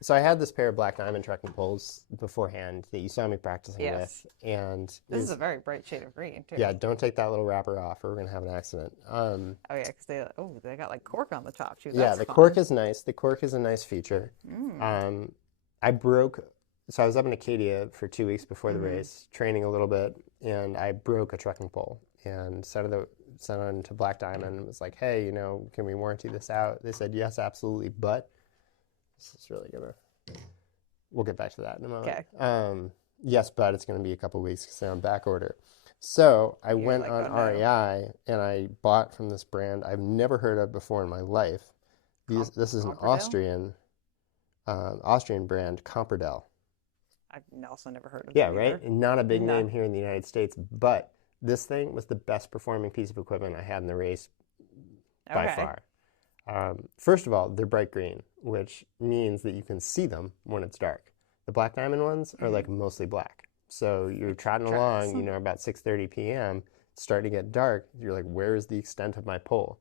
So I had this pair of black diamond trekking poles beforehand that you saw me practicing with. And this is a very bright shade of green, too. Yeah, don't take that little wrapper off or we're going to have an accident. Oh, yeah, because they got like cork on the top, too. That's the fun. Cork is nice. The cork is a nice feature. I broke... So I was up in Acadia for 2 weeks before the race, training a little bit, and I broke a trekking pole and sent on to Black Diamond and was like, hey, can we warranty this out? They said, yes, absolutely, but this is really going to... We'll get back to that in a moment. Okay. Yes, but it's going to be a couple of weeks because they're on back order. So I went on REI and I bought from this brand I've never heard of before in my life. This is an Austrian brand, Comperdel. I've also never heard of it. Yeah, right? Not a big name here in the United States, but this thing was the best performing piece of equipment I had in the race by far. First of all, they're bright green, which means that you can see them when it's dark. The Black Diamond ones are like mostly black. So you're trotting along, about 6:30 p.m., it's starting to get dark. You're like, where is the extent of my pole?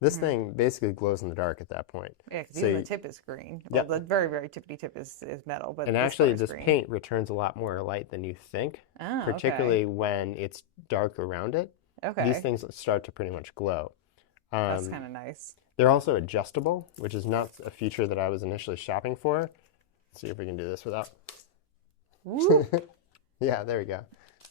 This thing basically glows in the dark at that point. Yeah, because even the tip is green. Well, the very, very tippity tip is metal. But actually, this paint returns a lot more light than you think, particularly when it's dark around it. Okay. These things start to pretty much glow. That's kind of nice. They're also adjustable, which is not a feature that I was initially shopping for. Let's see if we can do this without... Yeah, there we go.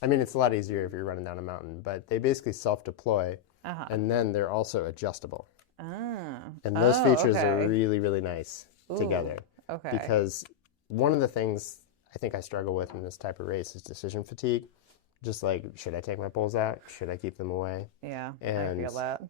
I mean, it's a lot easier if you're running down a mountain, but they basically self-deploy. And then they're also adjustable. And those features are really, really nice together. Okay. Because one of the things I think I struggle with in this type of race is decision fatigue. Just like, should I take my poles out? Should I keep them away? Yeah, and I feel that.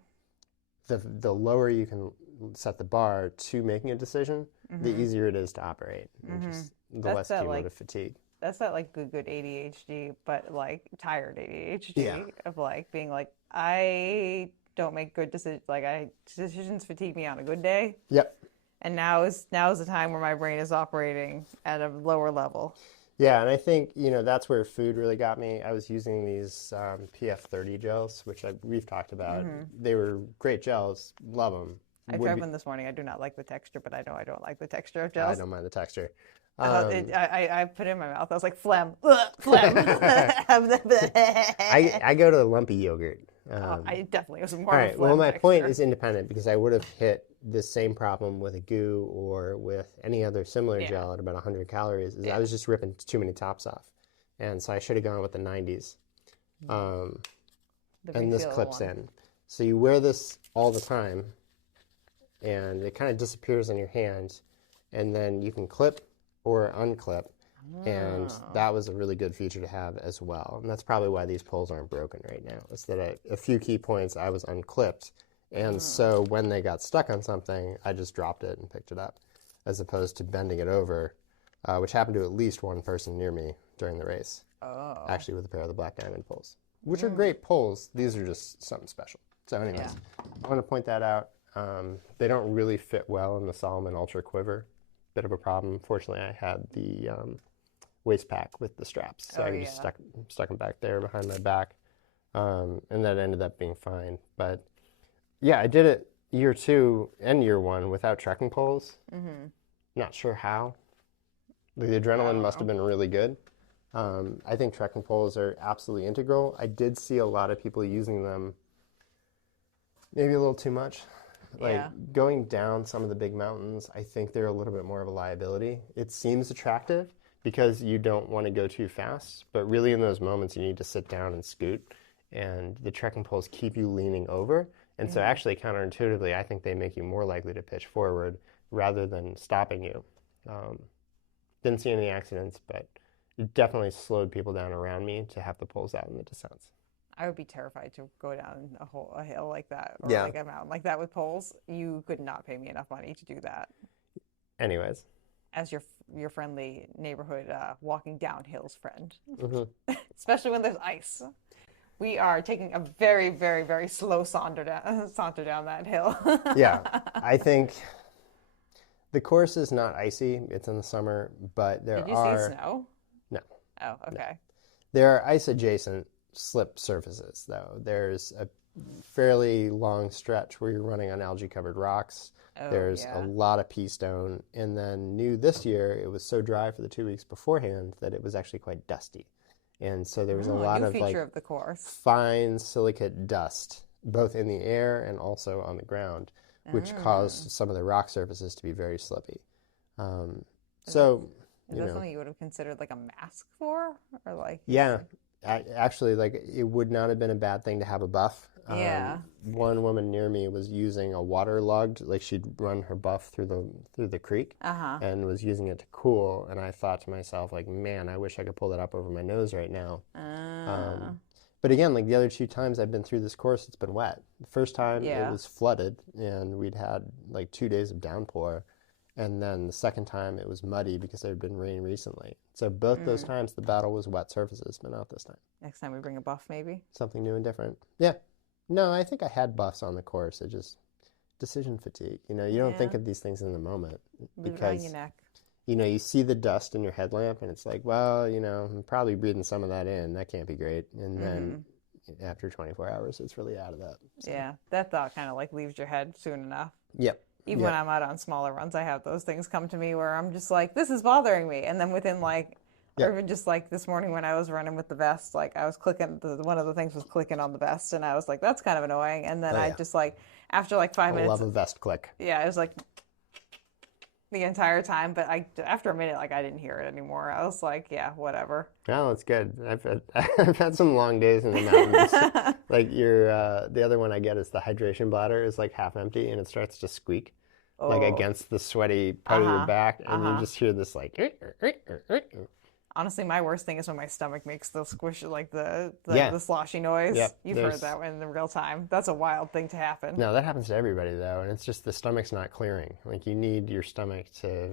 The lower you can set the bar to making a decision, the easier it is to operate. And just the less cumulative fatigue. That's that like good ADHD, but like tired ADHD of like being like, I don't make good decisions. Like decisions fatigue me on a good day. Yep. And now is the time where my brain is operating at a lower level. Yeah, and I think that's where food really got me. I was using these PF30 gels, which we've talked about. They were great gels. Love them. I tried one this morning. I do not like the texture, but I know I don't like the texture of gels. I don't mind the texture. I put it in my mouth. I was like, phlegm. Phlegm. I go to lumpy yogurt. I definitely was more. All right. Well, my point is independent because I would have hit the same problem with a goo or with any other similar gel at about 100 calories. I was just ripping too many tops off, and so I should have gone with the 90s. And this clips in, so you wear this all the time, and it kind of disappears on your hand, and then you can clip or unclip, and that was a really good feature to have as well. And that's probably why these poles aren't broken right now. Is that a few key points I was unclipped, and so when they got stuck on something, I just dropped it and picked it up, as opposed to bending it over, which happened to at least one person near me during the race. Actually with a pair of the Black Diamond poles, which are great poles. These are just something special. So anyways, I want to point that out. They don't really fit well in the Solomon Ultra Quiver. Bit of a problem. Fortunately, I had the waist pack with the straps, so I just stuck them back there behind my back. And that ended up being fine. But yeah, I did it year 2 and year 1 without trekking poles. Not sure how. The adrenaline must have been really good. I think trekking poles are absolutely integral. I did see a lot of people using them maybe a little too much. Like going down some of the big mountains, I think they're a little bit more of a liability. It seems attractive because you don't want to go too fast, but really in those moments you need to sit down and scoot, and the trekking poles keep you leaning over. And so actually counterintuitively, I think they make you more likely to pitch forward rather than stopping you. Didn't see any accidents, but it definitely slowed people down around me to have the poles out in the descents. I would be terrified to go down a hill like that, or like a mountain like that with poles. You could not pay me enough money to do that. Anyways, as your friendly neighborhood walking down hills friend, especially when there's ice. We are taking a very, very, very slow saunter down that hill. Yeah, I think the course is not icy. It's in the summer, but there are... Did you see snow? No. Oh, okay. No. There are ice-adjacent slip surfaces, though. There's a fairly long stretch where you're running on algae-covered rocks. There's a lot of pea stone. And then new this year, it was so dry for the 2 weeks beforehand that it was actually quite dusty. And so there was a lot of like of the course. Fine silicate dust, both in the air and also on the ground, which caused some of the rock surfaces to be very slippy. Is that something you would have considered like a mask for, or like? Yeah, actually, like it would not have been a bad thing to have a buff. One woman near me was using a waterlogged, like she'd run her buff through the creek and was using it to cool. And I thought to myself, like, man, I wish I could pull that up over my nose right now. But again, like the other 2 times I've been through this course, it's been wet. The first time it was flooded and we'd had like 2 days of downpour. And then the second time it was muddy because there had been rain recently. So both those times the battle was wet surfaces, but not this time. Next time we bring a buff, maybe? Something new and different. Yeah. No, I think I had buffs on the course. It just, decision fatigue. You don't think of these things in the moment. Leave it on your neck. You see the dust in your headlamp and it's like, well, I'm probably breathing some of that in. That can't be great. And then after 24 hours, it's really out of that. So. Yeah, that thought kind of like leaves your head soon enough. Yep. Even when I'm out on smaller runs, I have those things come to me where I'm just like, this is bothering me. And then within like, or even just like this morning when I was running with the vest, like I was clicking, one of the things was clicking on the vest. And I was like, that's kind of annoying. And then I just like, after like 5 minutes. I love a vest click. Yeah, it was like the entire time. But after a minute, like I didn't hear it anymore. I was like, yeah, whatever. Oh, that's good. I've had some long days in the mountains. Like the other one I get is the hydration bladder is like half empty and it starts to squeak like against the sweaty part of your back, and you just hear this like. Honestly, my worst thing is when my stomach makes the squish, like the sloshy noise. Yep, You've heard that in the real time. That's a wild thing to happen. No, that happens to everybody though, and it's just the stomach's not clearing. Like you need your stomach to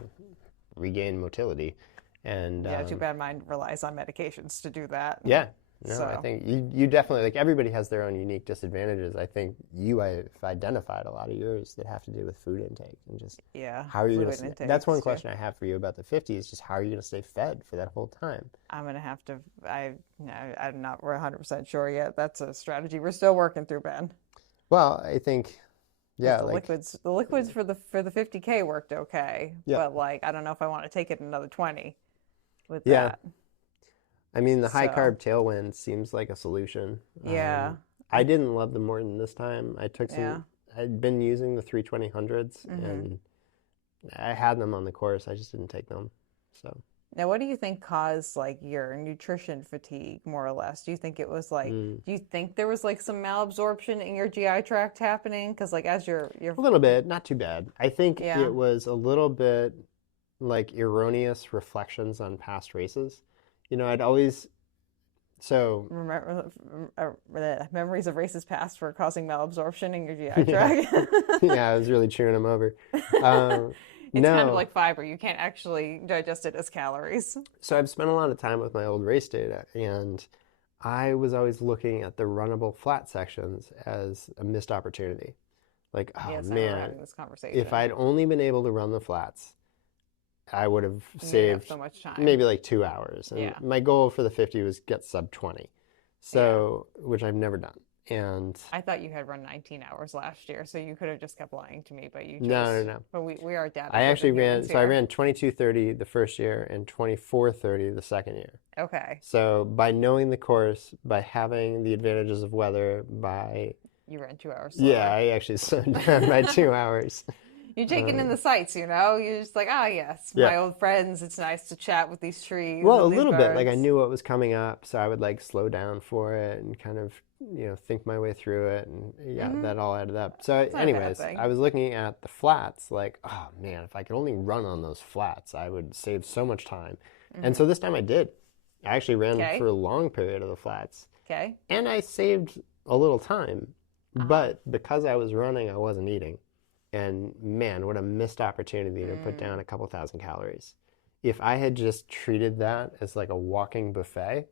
regain motility. And too bad mine relies on medications to do that. Yeah. No, I think you definitely, like everybody has their own unique disadvantages. I think I've identified a lot of yours that have to do with food intake and just how are you going to, that's one question I have for you about the 50 is just how are you going to stay fed for that whole time? I'm going to have to, I'm not 100% sure yet. That's a strategy we're still working through, Ben. Well, I think, the liquids for the 50K worked okay, but like, I don't know if I want to take it another 20 with that. I mean, the high-carb tailwind seems like a solution. Yeah. I didn't love them more than this time. I took some... I'd been using the 320-100s, and I had them on the course. I just didn't take them. So now, what do you think caused, like, your nutrition fatigue, more or less? Do you think it was, like... Do you think there was, like, some malabsorption in your GI tract happening? Because, like, as you're... A little bit. Not too bad. I think it was a little bit, like, erroneous reflections on past races. I'd always, remember memories of races past for causing malabsorption in your GI tract. Yeah, I was really chewing them over. It's kind of like fiber. You can't actually digest it as calories. So I've spent a lot of time with my old race data, and I was always looking at the runnable flat sections as a missed opportunity. Like, man, if I'd only been able to run the flats, I would have saved so much time. Maybe like 2 hours. And my goal for the 50 was get sub 20. So, which I've never done. And I thought you had run 19 hours last year, so you could have just kept lying to me, but you chose. no. But we are data. I actually ran, here. so I ran 22:30 the first year and 24:30 the second year. Okay. So by knowing the course, by having the advantages of weather, by... You ran 2 hours slower. Yeah, I actually slowed down by 2 hours. You're taking in the sights, you know? You're just like, yes, my old friends, it's nice to chat with these trees. Well, a and these little birds. bit. Like I knew what was coming up, so I would like slow down for it and kind of, think my way through it. And that all added up. So anyways, I was looking at the flats like, oh man, if I could only run on those flats, I would save so much time. And so this time I did. I actually ran for a long period of the flats. Okay. And I saved a little time. But because I was running, I wasn't eating. And man, what a missed opportunity to put down a couple thousand calories. If I had just treated that as like a walking buffet,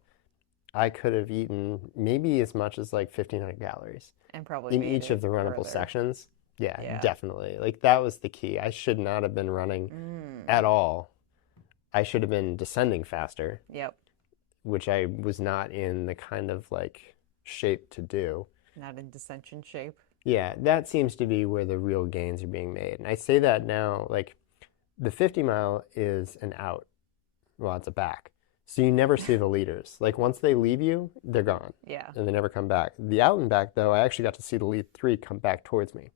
I could have eaten maybe as much as like 1,500 calories. And probably in each of the runnable sections. Yeah, definitely. Like that was the key. I should not have been running at all. I should have been descending faster. Yep. Which I was not in the kind of like shape to do. Not in descension shape. Yeah, that seems to be where the real gains are being made. And I say that now, like the 50 mile is an out. Well, it's a back. So you never see the leaders. Like once they leave you, they're gone. Yeah. And they never come back. The out and back, though, I actually got to see the lead 3 come back towards me.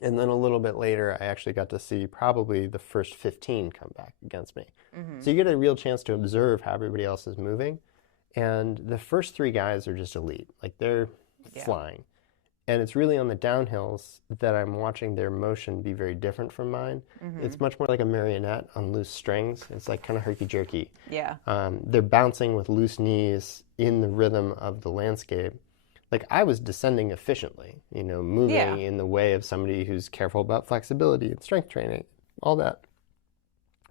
And then a little bit later, I actually got to see probably the first 15 come back against me. So you get a real chance to observe how everybody else is moving. And the first 3 guys are just elite. Like they're flying. And it's really on the downhills that I'm watching their motion be very different from mine. It's much more like a marionette on loose strings. It's like kind of herky-jerky. Yeah. They're bouncing with loose knees in the rhythm of the landscape. Like I was descending efficiently, moving in the way of somebody who's careful about flexibility and strength training, all that.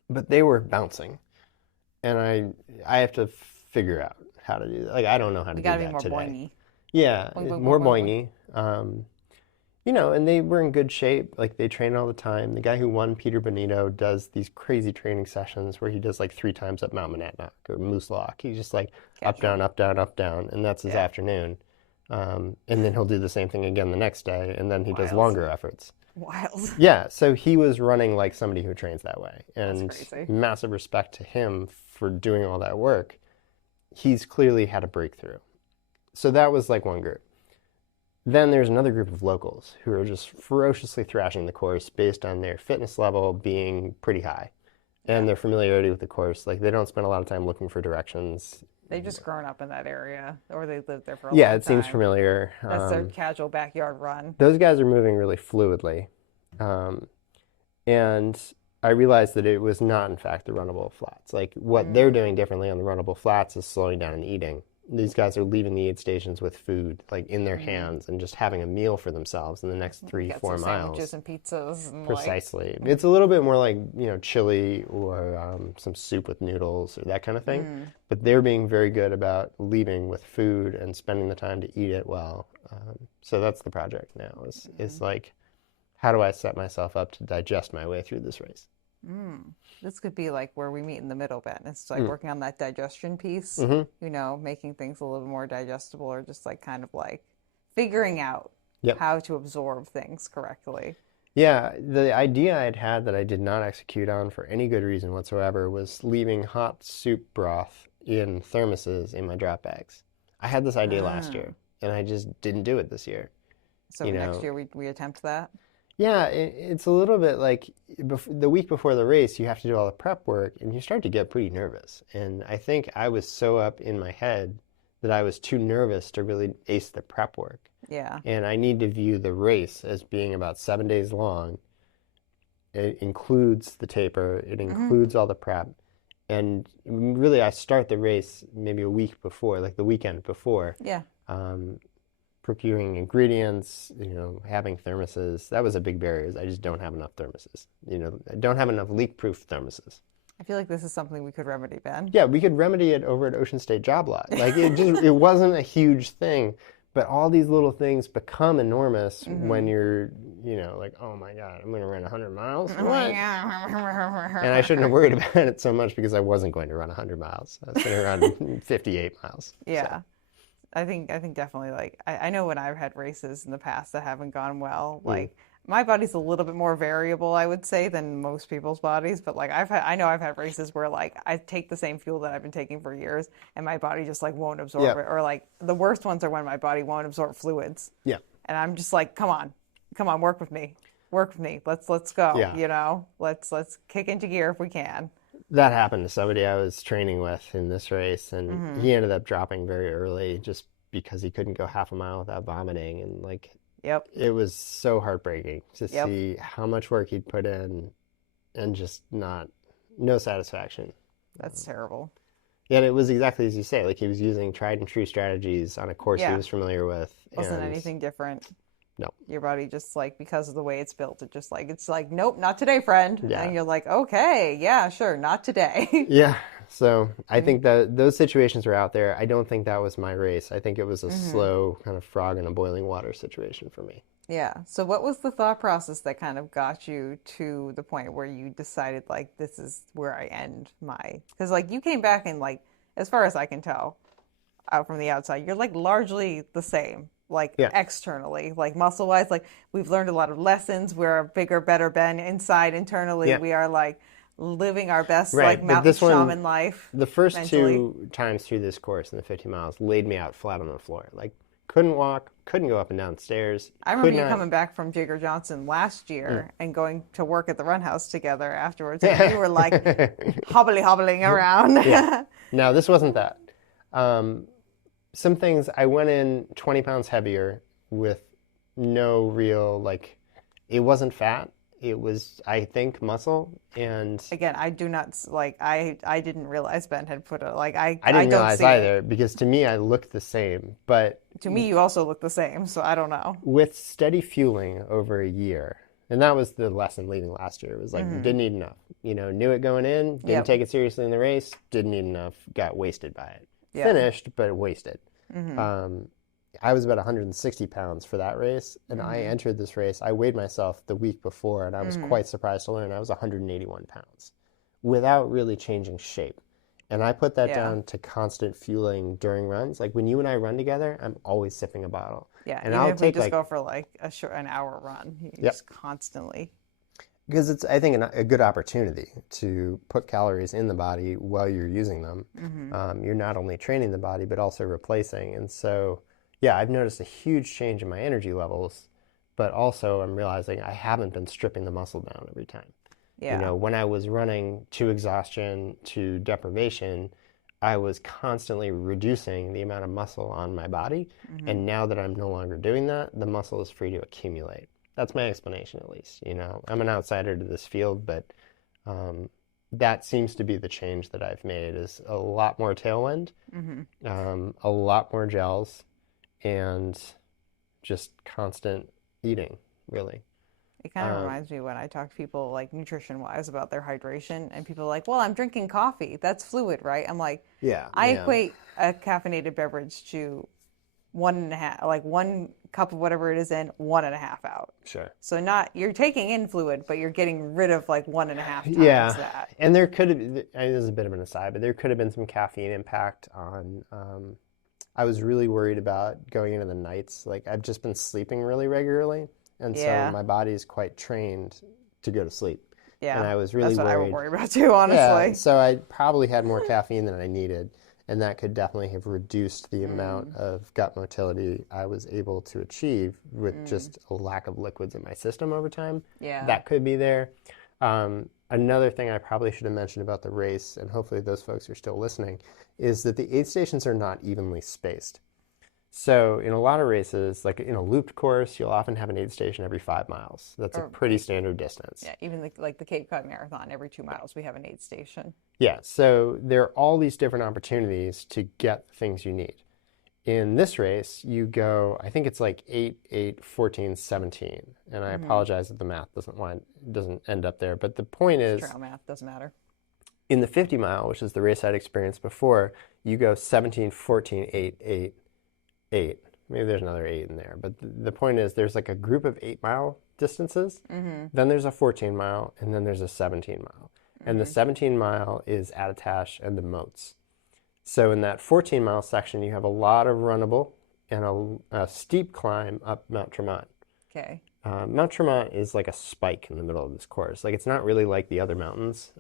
But they were bouncing. And I have to figure out how to do that. Like I don't know how to do that today. You gotta be more boingy. Yeah, more boingy. And they were in good shape. Like they train all the time. The guy who won, Peter Bonito, does these crazy training sessions where he does like 3 times up Mount Monadnock or Moose Lock. He's just like up, down, up, down, up, down. And that's his afternoon. And then he'll do the same thing again the next day. And then he does longer efforts. Wild. Yeah. So he was running like somebody who trains that way. And that's crazy. Massive respect to him for doing all that work. He's clearly had a breakthrough. So that was like one group. Then there's another group of locals who are just ferociously thrashing the course based on their fitness level being pretty high and their familiarity with the course. Like they don't spend a lot of time looking for directions. They've just grown up in that area or they lived there for a long time. Yeah, it seems familiar. That's their casual backyard run. Those guys are moving really fluidly. And I realized that it was not, in fact, the runnable flats. Like what they're doing differently on the runnable flats is slowing down and eating. These guys are leaving the aid stations with food, like in their hands, and just having a meal for themselves in the next 3-4 miles. Sandwiches and pizzas. And precisely. It's a little bit more like chili or some soup with noodles or that kind of thing. But they're being very good about leaving with food and spending the time to eat it well. So that's the project now. Is like, how do I set myself up to digest my way through this race? This could be like where we meet in the middle, Ben. It's like working on that digestion piece, making things a little more digestible or just like kind of like figuring out how to absorb things correctly. Yeah, the idea I'd had that I did not execute on for any good reason whatsoever was leaving hot soup broth in thermoses in my drop bags. I had this idea last year, and I just didn't do it this year. So next year we attempt that? Yeah, it's a little bit like the week before the race, you have to do all the prep work, and you start to get pretty nervous. And I think I was so up in my head that I was too nervous to really ace the prep work. Yeah. And I need to view the race as being about 7 days long. It includes the taper. It includes all the prep. And really, I start the race maybe a week before, like the weekend before. Yeah. Procuring ingredients, having thermoses. That was a big barrier. I just don't have enough thermoses. I don't have enough leak-proof thermoses. I feel like this is something we could remedy, Ben. Yeah, we could remedy it over at Ocean State Job Lot. Like it wasn't a huge thing, but all these little things become enormous when you're, like, oh my God, I'm going to run 100 miles. What? And I shouldn't have worried about it so much because I wasn't going to run 100 miles. I was going to run 58 miles. Yeah. I think definitely like I know when I've had races in the past that haven't gone well, like my body's a little bit more variable, I would say, than most people's bodies. But like I know I've had races where like I take the same fuel that I've been taking for years, and my body just like won't absorb it. Or like the worst ones are when my body won't absorb fluids. Yeah. And I'm just like, come on, work with me, let's go. Yeah. You know, let's kick into gear if we can. That happened to somebody I was training with in this race, and he ended up dropping very early just because he couldn't go half a mile without vomiting, and like. Yep. It was so heartbreaking to see how much work he'd put in and just no satisfaction. That's terrible. Yeah, it was exactly as you say. Like he was using tried and true strategies on a course he was familiar with. Wasn't anything different. No. Your body just like, because of the way it's built, it's like, nope, not today, friend. Yeah. And you're like, okay, yeah, sure, not today. Yeah. So I think that those situations were out there. I don't think that was my race. I think it was a slow kind of frog in a boiling water situation for me. Yeah. So what was the thought process that kind of got you to the point where you decided like, this is where I end because like you came back and like, as far as I can tell out from the outside, you're like largely the same, like externally, like muscle wise, like we've learned a lot of lessons. We're a bigger, better Ben inside internally. We are like living our best like mountain shaman life. The first mentally. 2 times through this course in the 50 miles laid me out flat on the floor. Like couldn't walk, couldn't go up and down stairs. I remember you coming back from Jigger Johnson last year and going to work at the Run House together afterwards. And you were like hobbling around. No, this wasn't that. Some things I went in 20 pounds heavier with no real like, it wasn't fat. It was, I think, muscle. And again, I do not like. I didn't realize Ben had put a like. I didn't realize either because to me I looked the same. But to me, you also look the same. So I don't know. With steady fueling over a year, and that was the lesson leaving last year. It was like didn't eat enough. You know, knew it going in. Didn't take it seriously in the race. Didn't eat enough. Got wasted by it. Finished, but wasted. I was about 160 pounds for that race, and I entered this race. I weighed myself the week before, and I was quite surprised to learn I was 181 pounds without really changing shape. And I put that down to constant fueling during runs. Like when you and I run together, I'm always sipping a bottle. Yeah, and even if we just go for like an hour run, you just constantly. Because it's, I think, a good opportunity to put calories in the body while you're using them. You're not only training the body, but also replacing. And so, yeah, I've noticed a huge change in my energy levels, but also I'm realizing I haven't been stripping the muscle down every time. Yeah. You know, when I was running to exhaustion, to deprivation, I was constantly reducing the amount of muscle on my body. And now that I'm no longer doing that, the muscle is free to accumulate. That's my explanation, at least. You know, I'm an outsider to this field, but that seems to be the change that I've made is a lot more tailwind, a lot more gels, and just constant eating, really. It kind of reminds me when I talk to people like nutrition-wise about their hydration, and people are like, well, I'm drinking coffee. That's fluid, right? I'm like, I equate a caffeinated beverage to 1.5, like 1 cup of whatever it is in, 1.5 out. Sure. So you're taking in fluid, but you're getting rid of like 1.5 times that. And there could have, this is a bit of an aside, but there could have been some caffeine impact on, I was really worried about going into the nights. Like I've just been sleeping really regularly. And so my body is quite trained to go to sleep. Yeah. And I was really worried. That's what I would worry about too, honestly. Yeah, so I probably had more caffeine than I needed. And that could definitely have reduced the amount of gut motility I was able to achieve with just a lack of liquids in my system over time. Yeah. That could be there. Another thing I probably should have mentioned about the race, and hopefully those folks are still listening, is that the aid stations are not evenly spaced. So in a lot of races, like in a looped course, you'll often have an aid station every 5 miles. That's a pretty standard distance. Yeah, even like the Cape Cod Marathon, every 2 miles we have an aid station. Yeah, so there are all these different opportunities to get the things you need. In this race, you go, I think it's like 8, 8, 14, 17. And I apologize if the math doesn't end up there. But the point is, trail math doesn't matter. In the 50 mile, which is the race I'd experienced before, you go 17, 14, 8, 8. 8. Maybe there's another 8 in there. But the point is there's like a group of 8-mile distances. Then there's a 14-mile, and then there's a 17-mile. And the 17-mile is Attitash and the Moats. So in that 14-mile section, you have a lot of runnable and a steep climb up Mount Tremont. Okay. Mount Tremont is like a spike in the middle of this course. Like, it's not really like the other mountains.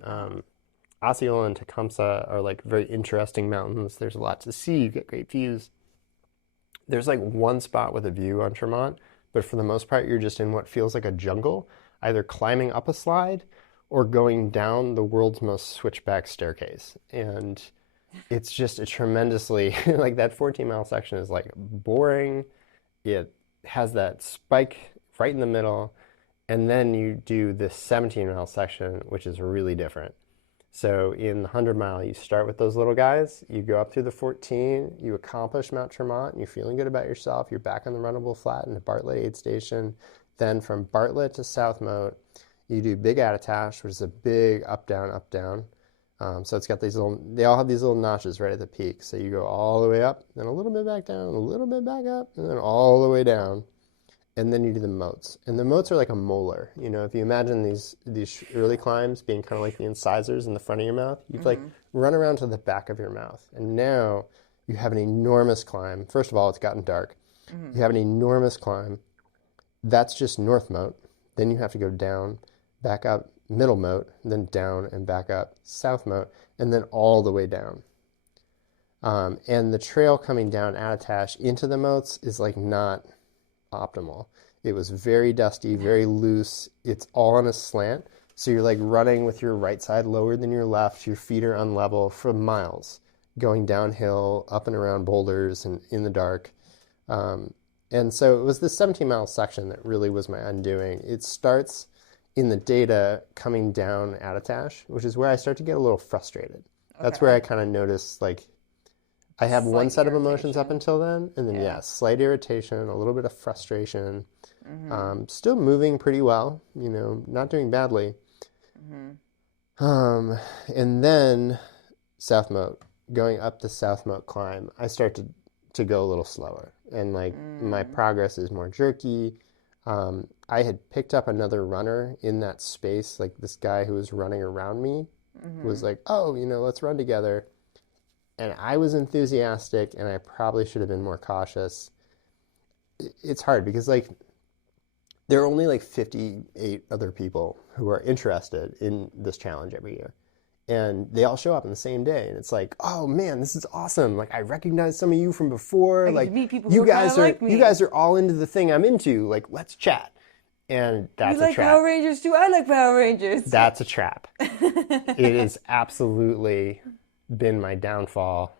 Osceola and Tecumseh are like very interesting mountains. There's a lot to see. You get great views. There's like one spot with a view on Tremont, but for the most part, you're just in what feels like a jungle, either climbing up a slide or going down the world's most switchback staircase. And it's just a tremendously, like, that 14-mile section is like boring. It has that spike right in the middle. And then you do this 17-mile section, which is really different. So in the 100-mile, you start with those little guys, you go up through the 14, you accomplish Mount Tremont, and you're feeling good about yourself. You're back on the runnable flat in the Bartlett aid station. Then from Bartlett to South Moat, you do Big Attitash, which is a big up, down, up, down. So it's got these they all have these little notches right at the peak. So you go all the way up, then a little bit back down, a little bit back up, and then all the way down. And then you do the moats. And the moats are like a molar. You know, if you imagine these early climbs being kind of like the incisors in the front of your mouth, you've like run around to the back of your mouth. And now you have an enormous climb. First of all, it's gotten dark. You have an enormous climb. That's just North Moat. Then you have to go down, back up Middle Moat, then down and back up South Moat, and then all the way down. And the trail coming down Attitash into the moats is like not optimal. It was very dusty, very loose. It's all on a slant. So you're like running with your right side lower than your left. Your feet are unlevel for miles, going downhill, up and around boulders and in the dark. And so it was this 17-mile section that really was my undoing. It starts in the data coming down Attitash, which is where I start to get a little frustrated. Okay. That's where I kind of noticed, like, I have one set of emotions up until then, and then, yes, slight irritation, a little bit of frustration, still moving pretty well, you know, not doing badly. And then South Moat, going up the South Moat climb, I start to go a little slower, and, like, my progress is more jerky. I had picked up another runner in that space, like this guy who was running around me was like, oh, you know, let's run together. And I was enthusiastic, and I probably should have been more cautious. It's hard because, like, there are only like 58 other people who are interested in this challenge every year. And they all show up on the same day. And it's like, oh, man, this is awesome. Like, I recognize some of you from before. I like, meet people you who guys are like me. You guys are all into the thing I'm into. Like, let's chat. And that's you like a trap. Power Rangers too? I like Power Rangers. That's a trap. It has absolutely been my downfall,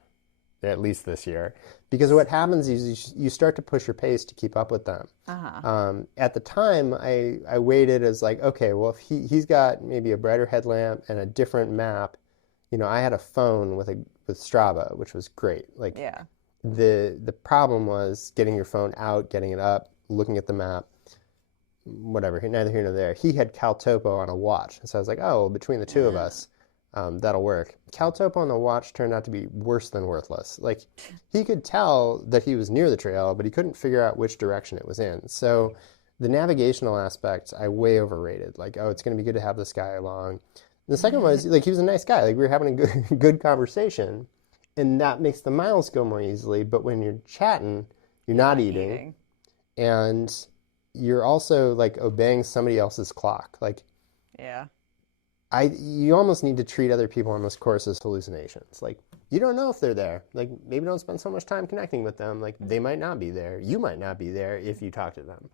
at least this year, because what happens is you start to push your pace to keep up with them. At the time, I weighted as like, okay, well, if he's got maybe a brighter headlamp and a different map, you know, I had a phone with Strava, which was great. Like, the problem was getting your phone out, getting it up, looking at the map, whatever, neither here nor there. He had CalTopo on a watch, so I was like, oh, well, between the two of us, that'll work. CalTopo on the watch turned out to be worse than worthless. Like, he could tell that he was near the trail, but he couldn't figure out which direction it was in. So the navigational aspects I way overrated. Like, oh, it's going to be good to have this guy along. The second was, like, he was a nice guy. Like, we were having a good conversation, and that makes the miles go more easily. But when you're chatting, you're not eating. And you're also, like, obeying somebody else's clock. Like, you almost need to treat other people on this course as hallucinations. Like, you don't know if they're there. Like, maybe don't spend so much time connecting with them. Like, they might not be there. You might not be there if you talk to them.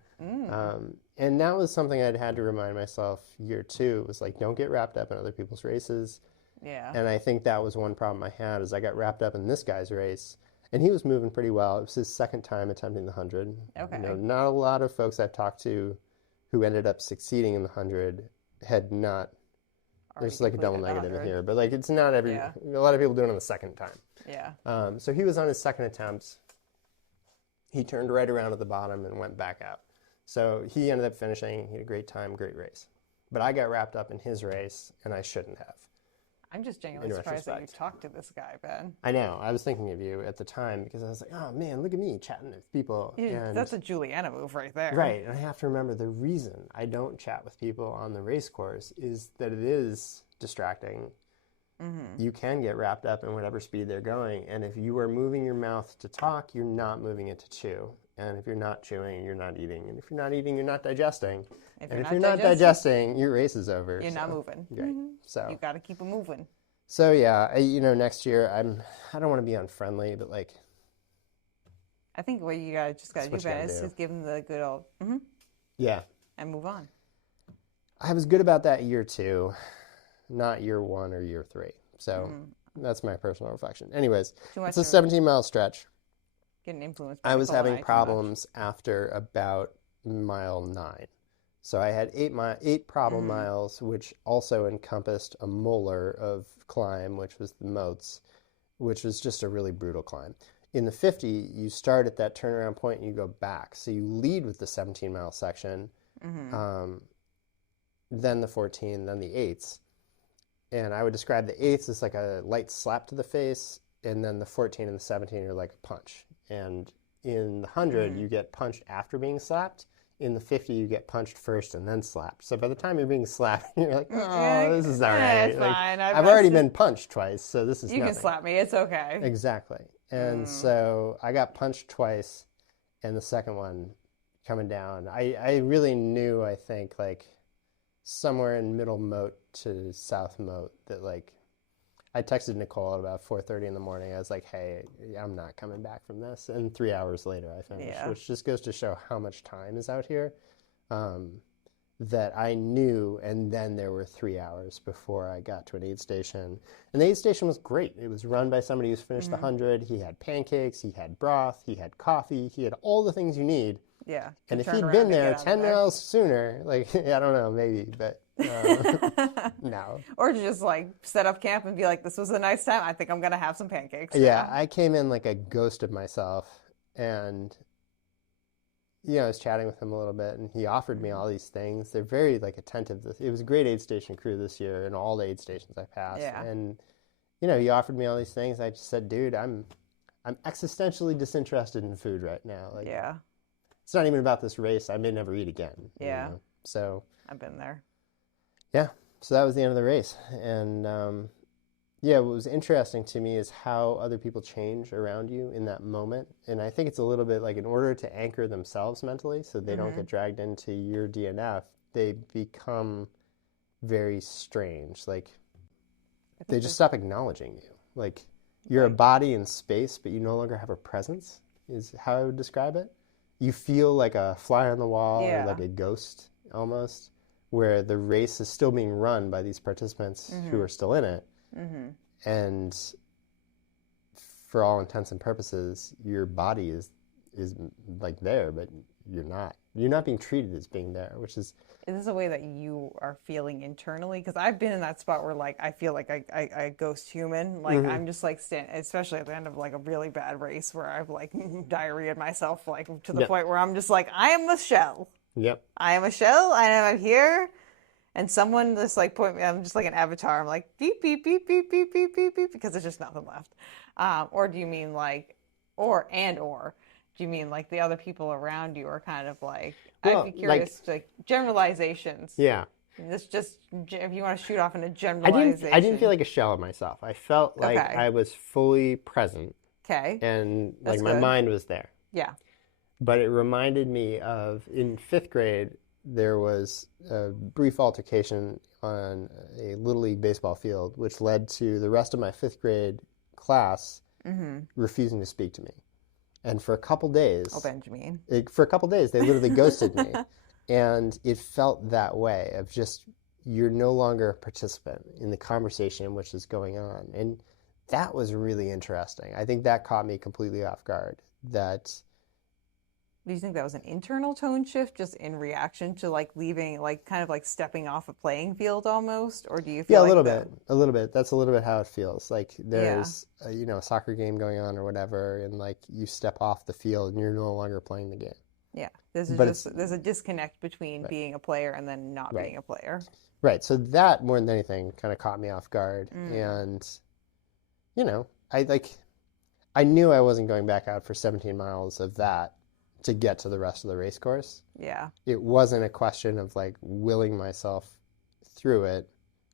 And that was something I'd had to remind myself year two. It was like, don't get wrapped up in other people's races. And I think that was one problem I had, is I got wrapped up in this guy's race. And he was moving pretty well. It was his second time attempting the 100. You know, not a lot of folks I've talked to who ended up succeeding in the 100 had not. There's like a double negative in here, but like, it's not a lot of people do it on the second time. So he was on his second attempt. He turned right around at the bottom and went back out. So he ended up finishing. He had a great time, great race. But I got wrapped up in his race, and I shouldn't have. I'm just genuinely surprised that you talked to this guy, Ben. I know. I was thinking of you at the time because I was like, oh, man, look at me chatting with people. That's a Juliana move right there. Right. And I have to remember the reason I don't chat with people on the race course is that it is distracting. you can get wrapped up in whatever speed they're going. And if you are moving your mouth to talk, you're not moving it to chew. And if you're not chewing, you're not eating. And if you're not eating, you're not digesting. And if you're not digesting, your race is over. You're not moving. Right. So you got to keep it moving. So yeah, next year I don't want to be unfriendly, but like. I think what you just got to do, Ben, is just give them the good old. Yeah. And move on. I was good about that year 2, not year 1 or year 3. So that's my personal reflection. Anyways, it's a 17-mile stretch. Getting influenced. I was having problems after about mile 9. So I had 8 problem miles, which also encompassed a molar of climb, which was the moats, which was just a really brutal climb. In the 50, you start at that turnaround point and you go back. So you lead with the 17-mile section, then the 14, then the 8s. And I would describe the 8s as like a light slap to the face, and then the 14 and the 17 are like a punch. And in the 100, you get punched after being slapped. In the 50, you get punched first and then slapped. So by the time you're being slapped, you're like, oh, this is all right. It's fine. I've already been punched twice, so this is You nothing. can slap me. It's okay. Exactly. And so I got punched twice, and the second one coming down, I really knew, I think, like somewhere in middle moat to south moat that like, I texted Nicole at about 4:30 in the morning. I was like, hey, I'm not coming back from this. And 3 hours later I finished, which just goes to show how much time is out here. That I knew, and then there were 3 hours before I got to an aid station. And the aid station was great. It was run by somebody who's finished the 100. He had pancakes, he had broth, he had coffee, he had all the things you need. Yeah. And if he'd been there 10 miles sooner, like, I don't know, maybe, but no. Or just like set up camp and be like, this was a nice time. I think I'm going to have some pancakes. Yeah, I came in like a ghost of myself, and I was chatting with him a little bit, and he offered me all these things. They're very like attentive. It was a great aid station crew this year, and all the aid stations I passed. Yeah. And he offered me all these things. I just said, dude, I'm existentially disinterested in food right now. Like, it's not even about this race. I may never eat again. Yeah. So I've been there. Yeah. So that was the end of the race, and what was interesting to me is how other people change around you in that moment. And I think it's a little bit like, in order to anchor themselves mentally so they don't get dragged into your DNF, they become very strange. Like, they just stop acknowledging you. Like, you're a body in space, but you no longer have a presence, is how I would describe it. You feel like a fly on the wall or like a ghost almost, where the race is still being run by these participants who are still in it. And for all intents and purposes, your body is like there, but you're not being treated as being there, which is this a way that you are feeling internally? Because I've been in that spot where like I feel like I ghost human, like I'm just like especially at the end of like a really bad race where I've like diarrheaed myself like to the point where I'm just like, I am a shell. I am a shell, and I'm here. And someone just like point me, I'm just like an avatar. I'm like beep beep beep beep beep beep beep beep because there's just nothing left. Or do you mean like, or do you mean like the other people around you are kind of like? I'd be curious, like generalizations. Yeah. Just if you want to shoot off in a generalization. I didn't feel like a shell of myself. I felt like I was fully present. Okay. And like my mind was there. Yeah. But it reminded me of, in 5th grade, there was a brief altercation on a Little League baseball field, which led to the rest of my 5th grade class refusing to speak to me. And for a couple days... Oh, Benjamin. For a couple days, they literally ghosted me. And it felt that way, of just, you're no longer a participant in the conversation which is going on. And that was really interesting. I think that caught me completely off guard. Do you think that was an internal tone shift just in reaction to like leaving, like kind of like stepping off a playing field almost? Or do you feel a little bit. That's a little bit how it feels. Like there's a soccer game going on or whatever, and like you step off the field and you're no longer playing the game. Yeah. There's a disconnect between being a player and then not being a player. Right. So that, more than anything, kind of caught me off guard. And, I knew I wasn't going back out for 17 miles of that to get to the rest of the race course. Yeah. It wasn't a question of like willing myself through it.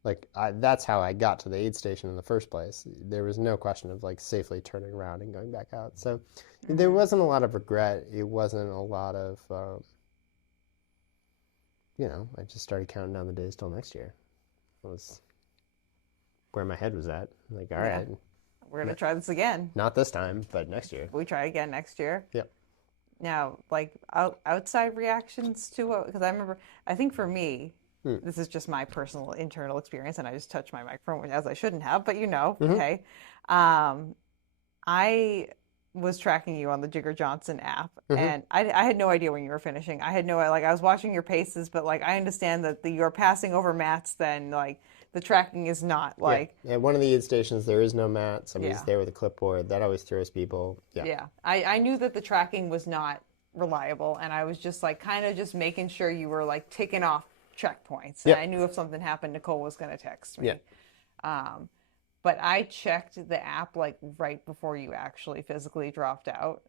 Like, that's how I got to the aid station in the first place. There was no question of, like, safely turning around and going back out. So there wasn't a lot of regret. It wasn't a lot of, I just started counting down the days till next year. That was where my head was at. Like, all right. We're going to try this again. Not this time, but next year. We try again next year. Yep. Now, like, outside reactions to what, because I think for me, this is just my personal internal experience, and I just touched my microphone as I shouldn't have, but okay. I was tracking you on the Jigger Johnson app, and I had no idea when you were finishing. I was watching your paces, but like I understand that you're passing over mats, then like the tracking is not like... Yeah, at one of the aid stations, there is no mat. Somebody's there with a clipboard. That always throws people. Yeah. I knew that the tracking was not reliable, and I was just like kind of just making sure you were like ticking off checkpoints. And I knew if something happened, Nicole was going to text me. But I checked the app like right before you actually physically dropped out.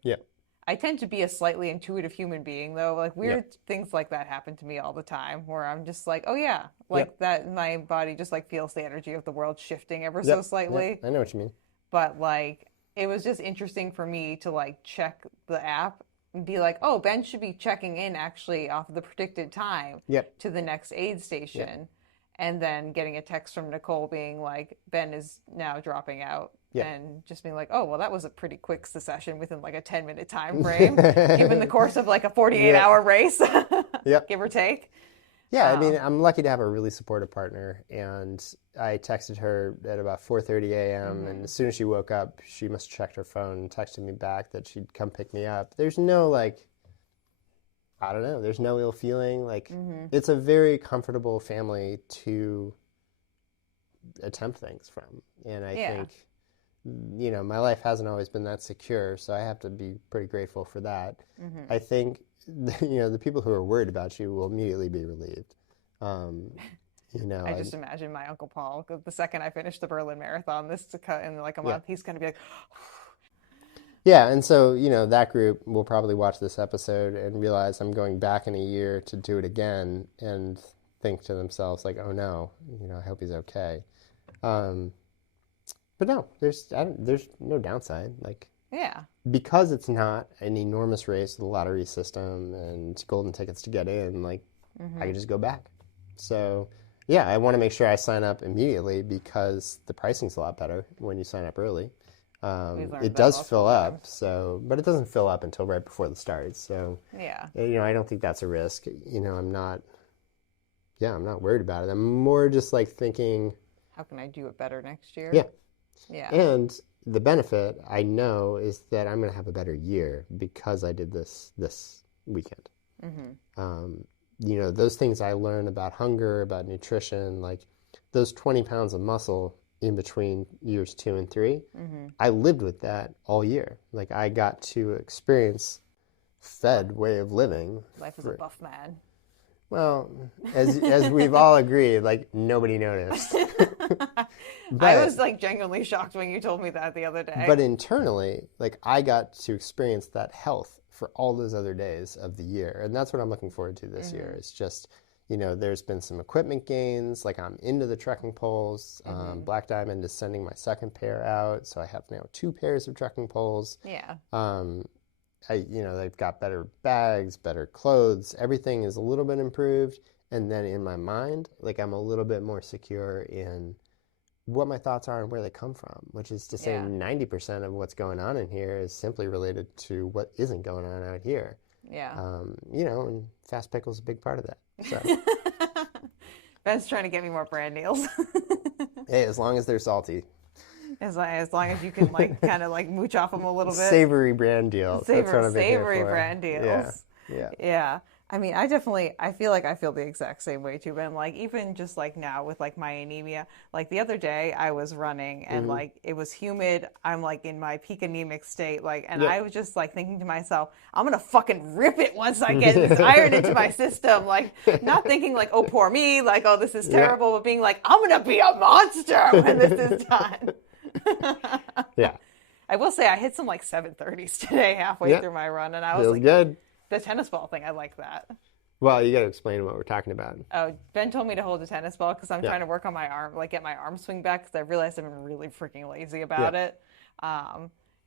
I tend to be a slightly intuitive human being, though. Like weird things like that happen to me all the time, where I'm just like, oh yeah, like that. My body just like feels the energy of the world shifting ever so slightly. I know what you mean. But like, it was just interesting for me to like check the app and be like, oh, Ben should be checking in actually off of the predicted time to the next aid station. And then getting a text from Nicole being like, Ben is now dropping out. And just being like, oh, well, that was a pretty quick secession within like a 10-minute time frame, given the course of like a 48-hour race, give or take. I mean, I'm lucky to have a really supportive partner. And I texted her at about 4:30 a.m. And as soon as she woke up, she must have checked her phone and texted me back that she'd come pick me up. There's no like... I don't know. There's no ill feeling. Like, it's a very comfortable family to attempt things from. And I think, my life hasn't always been that secure, so I have to be pretty grateful for that. I think, the people who are worried about you will immediately be relieved. I just imagine my Uncle Paul, the second I finish the Berlin Marathon in like a month, he's going to be like... Yeah, and so, that group will probably watch this episode and realize I'm going back in a year to do it again and think to themselves, like, oh no, I hope he's okay. But no, there's no downside. Like, because it's not an enormous race with a lottery system and golden tickets to get in, like, I can just go back. So, I want to make sure I sign up immediately because the pricing's a lot better when you sign up early. It does fill up, but it doesn't fill up until right before the start. So, I don't think that's a risk. I'm not worried about it. I'm more just like thinking, how can I do it better next year? Yeah. And the benefit I know is that I'm going to have a better year because I did this weekend. Those things I learned about hunger, about nutrition, like those 20 pounds of muscle in between years 2 and 3, I lived with that all year. Like I got to experience fed way of living. Life as a buff man. Well, as we've all agreed, like nobody noticed. I was like genuinely shocked when you told me that the other day. But internally, like I got to experience that health for all those other days of the year. And that's what I'm looking forward to this year. It's just, there's been some equipment gains. Like I'm into the trekking poles. Black Diamond is sending my second pair out. So I have now 2 pairs of trekking poles. Yeah. They've got better bags, better clothes. Everything is a little bit improved. And then in my mind, like I'm a little bit more secure in what my thoughts are and where they come from, which is to say 90% of what's going on in here is simply related to what isn't going on out here. Yeah. And Fast Pickle's a big part of that. So. Ben's trying to get me more brand deals. Hey, as long as they're salty. As long as you can like kind of like mooch off them a little bit. Savory brand deals. Savory brand deals. Yeah. I mean, I feel like I feel the exact same way too, Ben. Like even just like now with like my anemia, like the other day I was running and like it was humid. I'm like in my peak anemic state, like, and I was just like thinking to myself, I'm gonna fucking rip it once I get this iron into my system. Like not thinking like, oh poor me, like oh this is terrible, but being like, I'm gonna be a monster when this is done. Yeah. I will say I hit some like 730s today halfway through my run, and I was feels like, good. The tennis ball thing, I like that. Well, you got to explain what we're talking about. Oh, Ben told me to hold a tennis ball because I'm trying to work on my arm, like get my arm swing back because I realized I've been really freaking lazy about it.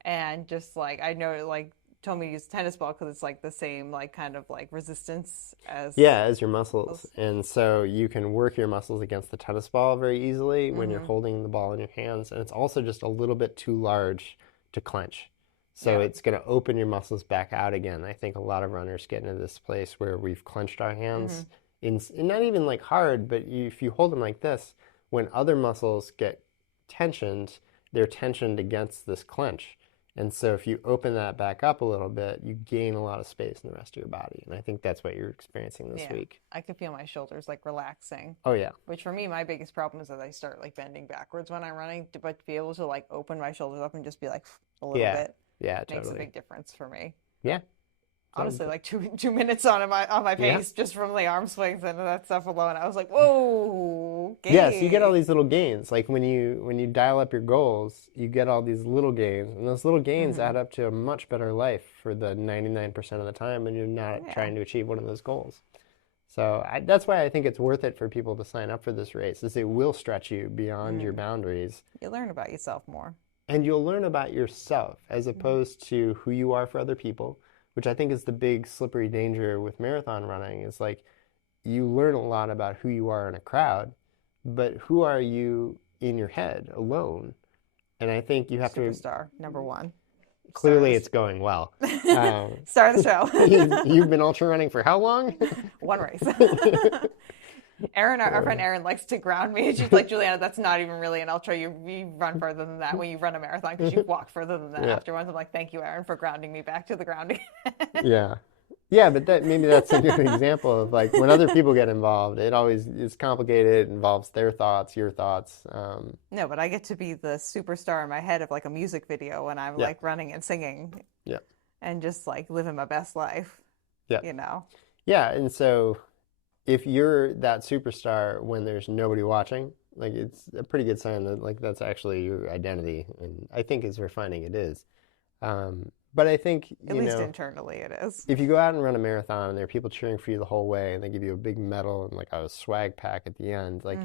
And just like I know, like told me to use a tennis ball because it's like the same like kind of like resistance as as your muscles. And so you can work your muscles against the tennis ball very easily when you're holding the ball in your hands. And it's also just a little bit too large to clench. So it's going to open your muscles back out again. I think a lot of runners get into this place where we've clenched our hands, in not even like hard, but if you hold them like this, when other muscles get tensioned, they're tensioned against this clench. And so if you open that back up a little bit, you gain a lot of space in the rest of your body. And I think that's what you're experiencing this week. I could feel my shoulders like relaxing. Oh, yeah. Which for me, my biggest problem is that I start like bending backwards when I'm running, but to be able to like open my shoulders up and just be like a little bit. Yeah, totally. Makes a big difference for me. Yeah. Honestly, like 2 minutes on my pace just from the arm swings and that stuff alone. I was like, whoa, gain. Yes, you get all these little gains. Like when you dial up your goals, you get all these little gains, and those little gains add up to a much better life for the 99% of the time when you're not trying to achieve one of those goals. So that's why I think it's worth it for people to sign up for this race, is it will stretch you beyond your boundaries. You learn about yourself more. And you'll learn about yourself as opposed to who you are for other people, which I think is the big slippery danger with marathon running, is like you learn a lot about who you are in a crowd, but who are you in your head alone? And I think you have Superstar, number one. Clearly it's going well. Star of the show. You've been ultra running for how long? One race. Erin, our friend Erin, likes to ground me. She's like, Juliana, that's not even really an ultra. You run further than that when you run a marathon because you walk further than that afterwards. I'm like, thank you, Erin, for grounding me back to the ground again. Yeah, but maybe that's a good example of like when other people get involved, it always is complicated. It involves their thoughts, your thoughts. No, but I get to be the superstar in my head of like a music video when I'm like running and singing. Yeah. And just like living my best life. Yeah. You know? Yeah, and so if you're that superstar when there's nobody watching, like it's a pretty good sign that like that's actually your identity, and I think as we're finding it is. But I think at least internally it is. If you go out and run a marathon and there are people cheering for you the whole way, and they give you a big medal and like a swag pack at the end, like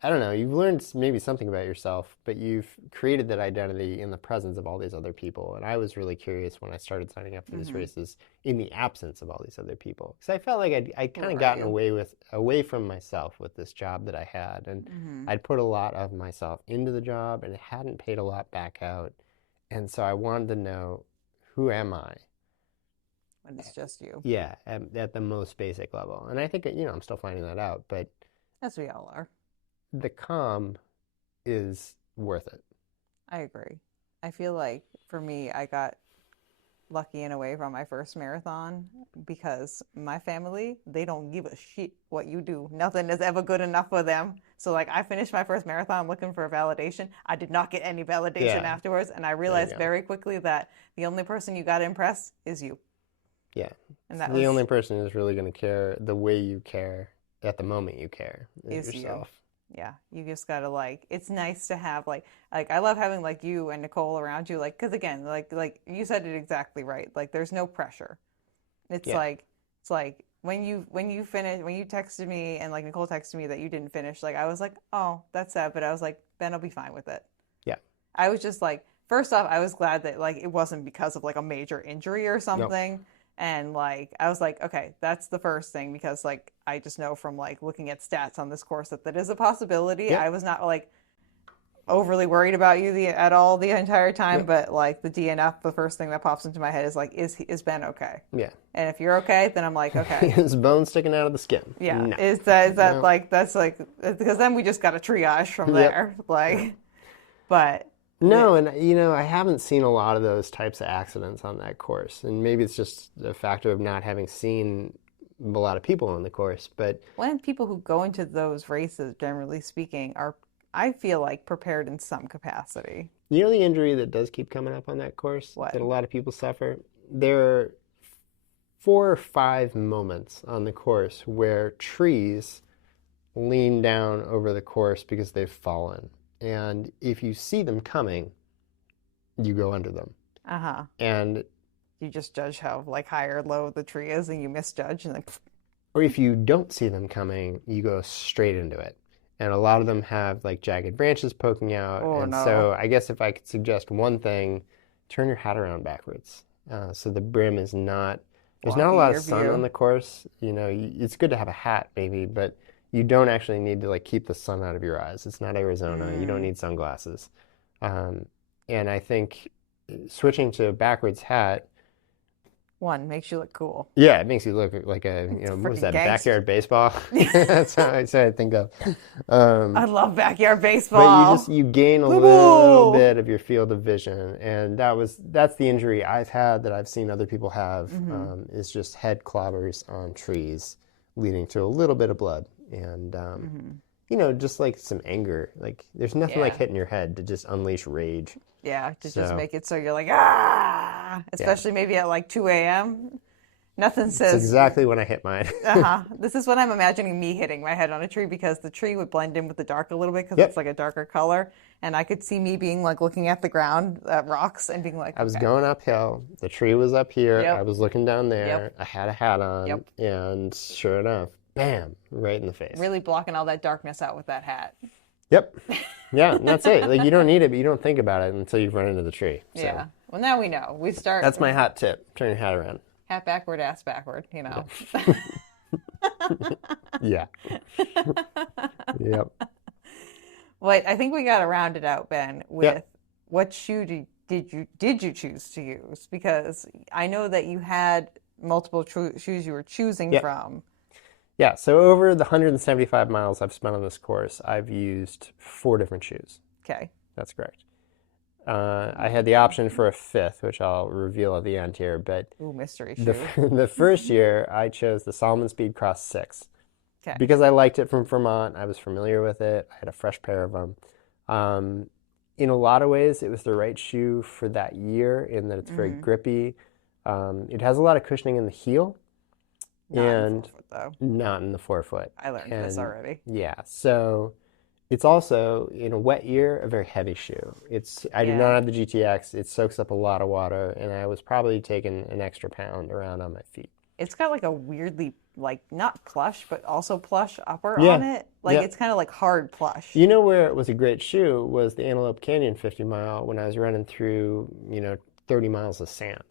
I don't know, you've learned maybe something about yourself, but you've created that identity in the presence of all these other people. And I was really curious when I started signing up for these races in the absence of all these other people, because I felt like I'd kind of gotten away from myself with this job that I had, and I'd put a lot of myself into the job and it hadn't paid a lot back out. And so I wanted to know, who am I? When it's just you. Yeah, at the most basic level. And I think, I'm still finding that out, but as we all are. The calm is worth it. I agree. I feel like for me, I got lucky in a way from my first marathon because my family, they don't give a shit what you do. Nothing is ever good enough for them. So like I finished my first marathon looking for validation. I did not get any validation afterwards. And I realized very quickly that the only person you got to impress is you. Yeah. And that the only person who's really going to care the way you care at the moment you care is yourself. Yeah, you just gotta like. It's nice to have like I love having like you and Nicole around you. Like, because again, like you said it exactly right. Like, there's no pressure. It's like when you finish, when you texted me and like Nicole texted me that you didn't finish. Like, I was like, oh, that's sad, but I was like, Ben will be fine with it. Yeah. I was just like, first off, I was glad that like it wasn't because of like a major injury or something. Nope. And like, I was like, okay, that's the first thing, because like, I just know from like looking at stats on this course that is a possibility. Yep. I was not like overly worried about you at all the entire time, but like the DNF, the first thing that pops into my head is like, is Ben okay? Yeah. And if you're okay, then I'm like, okay. His bone sticking out of the skin. Yeah. No. Is that no. Like, that's like, because then we just got a triage from there. Like, but. No, and I haven't seen a lot of those types of accidents on that course, and maybe it's just a factor of not having seen a lot of people on the course. But when people who go into those races, generally speaking, are, I feel like, prepared in some capacity. The injury that does keep coming up on that course that a lot of people suffer, there are 4 or 5 moments on the course where trees lean down over the course because they've fallen. And if you see them coming, you go under them. And you just judge how like high or low the tree is, and you misjudge, and then Or if you don't see them coming, you go straight into it. And a lot of them have like jagged branches poking out. Oh, and no. so I guess if I could suggest one thing, turn your hat around backwards. So the brim is not, there's not a lot of sun on the course. You know, it's good to have a hat maybe, but you don't actually need to like keep the sun out of your eyes. It's not Arizona. You don't need sunglasses. And I think switching to a backwards hat, one, makes you look cool. yeah, it makes you look like a, what was that, backyard baseball? That's how I think of. I love backyard baseball. But you gain a little bit of your field of vision, and that's the injury I've had that I've seen other people have, is just head clobbers on trees, leading to a little bit of blood, and just like some anger. Like there's nothing like hitting your head to just unleash rage. Yeah, to just make it so you're like, ah! Especially maybe at like 2 a.m. Nothing says... That's exactly when I hit mine. This is when I'm imagining me hitting my head on a tree, because the tree would blend in with the dark a little bit because it's like a darker color. And I could see me being like looking at the ground, at rocks, and being like, I was going uphill. The tree was up here. I was looking down there. I had a hat on. And sure enough, bam, right in the face. Really blocking all that darkness out with that hat. Yep. Yeah, and that's it. Like you don't need it, but you don't think about it until you've run into the tree. So. Yeah. Well, now we know. We start. That's my hot tip. Turn your hat around. Hat backward, ass backward. Yeah. Yep. Well, I think we got to round it out, Ben, with what shoe did you choose to use? Because I know that you had multiple shoes you were choosing from. Yeah, so over the 175 miles I've spent on this course, I've used 4 different shoes. Okay. That's correct. I had the option for a 5th, which I'll reveal at the end here, but... Ooh, mystery shoe. The first year, I chose the Salomon Speed Cross 6. Okay. Because I liked it from Vermont. I was familiar with it. I had a fresh pair of them. In a lot of ways, it was the right shoe for that year in that it's very grippy. It has a lot of cushioning in the heel. Not in the forefoot, though. Not in the forefoot. I learned this already. Yeah. So it's also, in a wet year, a very heavy shoe. I do not have the GTX. It soaks up a lot of water, and I was probably taking an extra pound around on my feet. It's got like a weirdly, like, not plush, but also plush upper on it. Like, it's kind of like hard plush. You know where it was a great shoe was the Antelope Canyon 50 mile when I was running through, 30 miles of sand.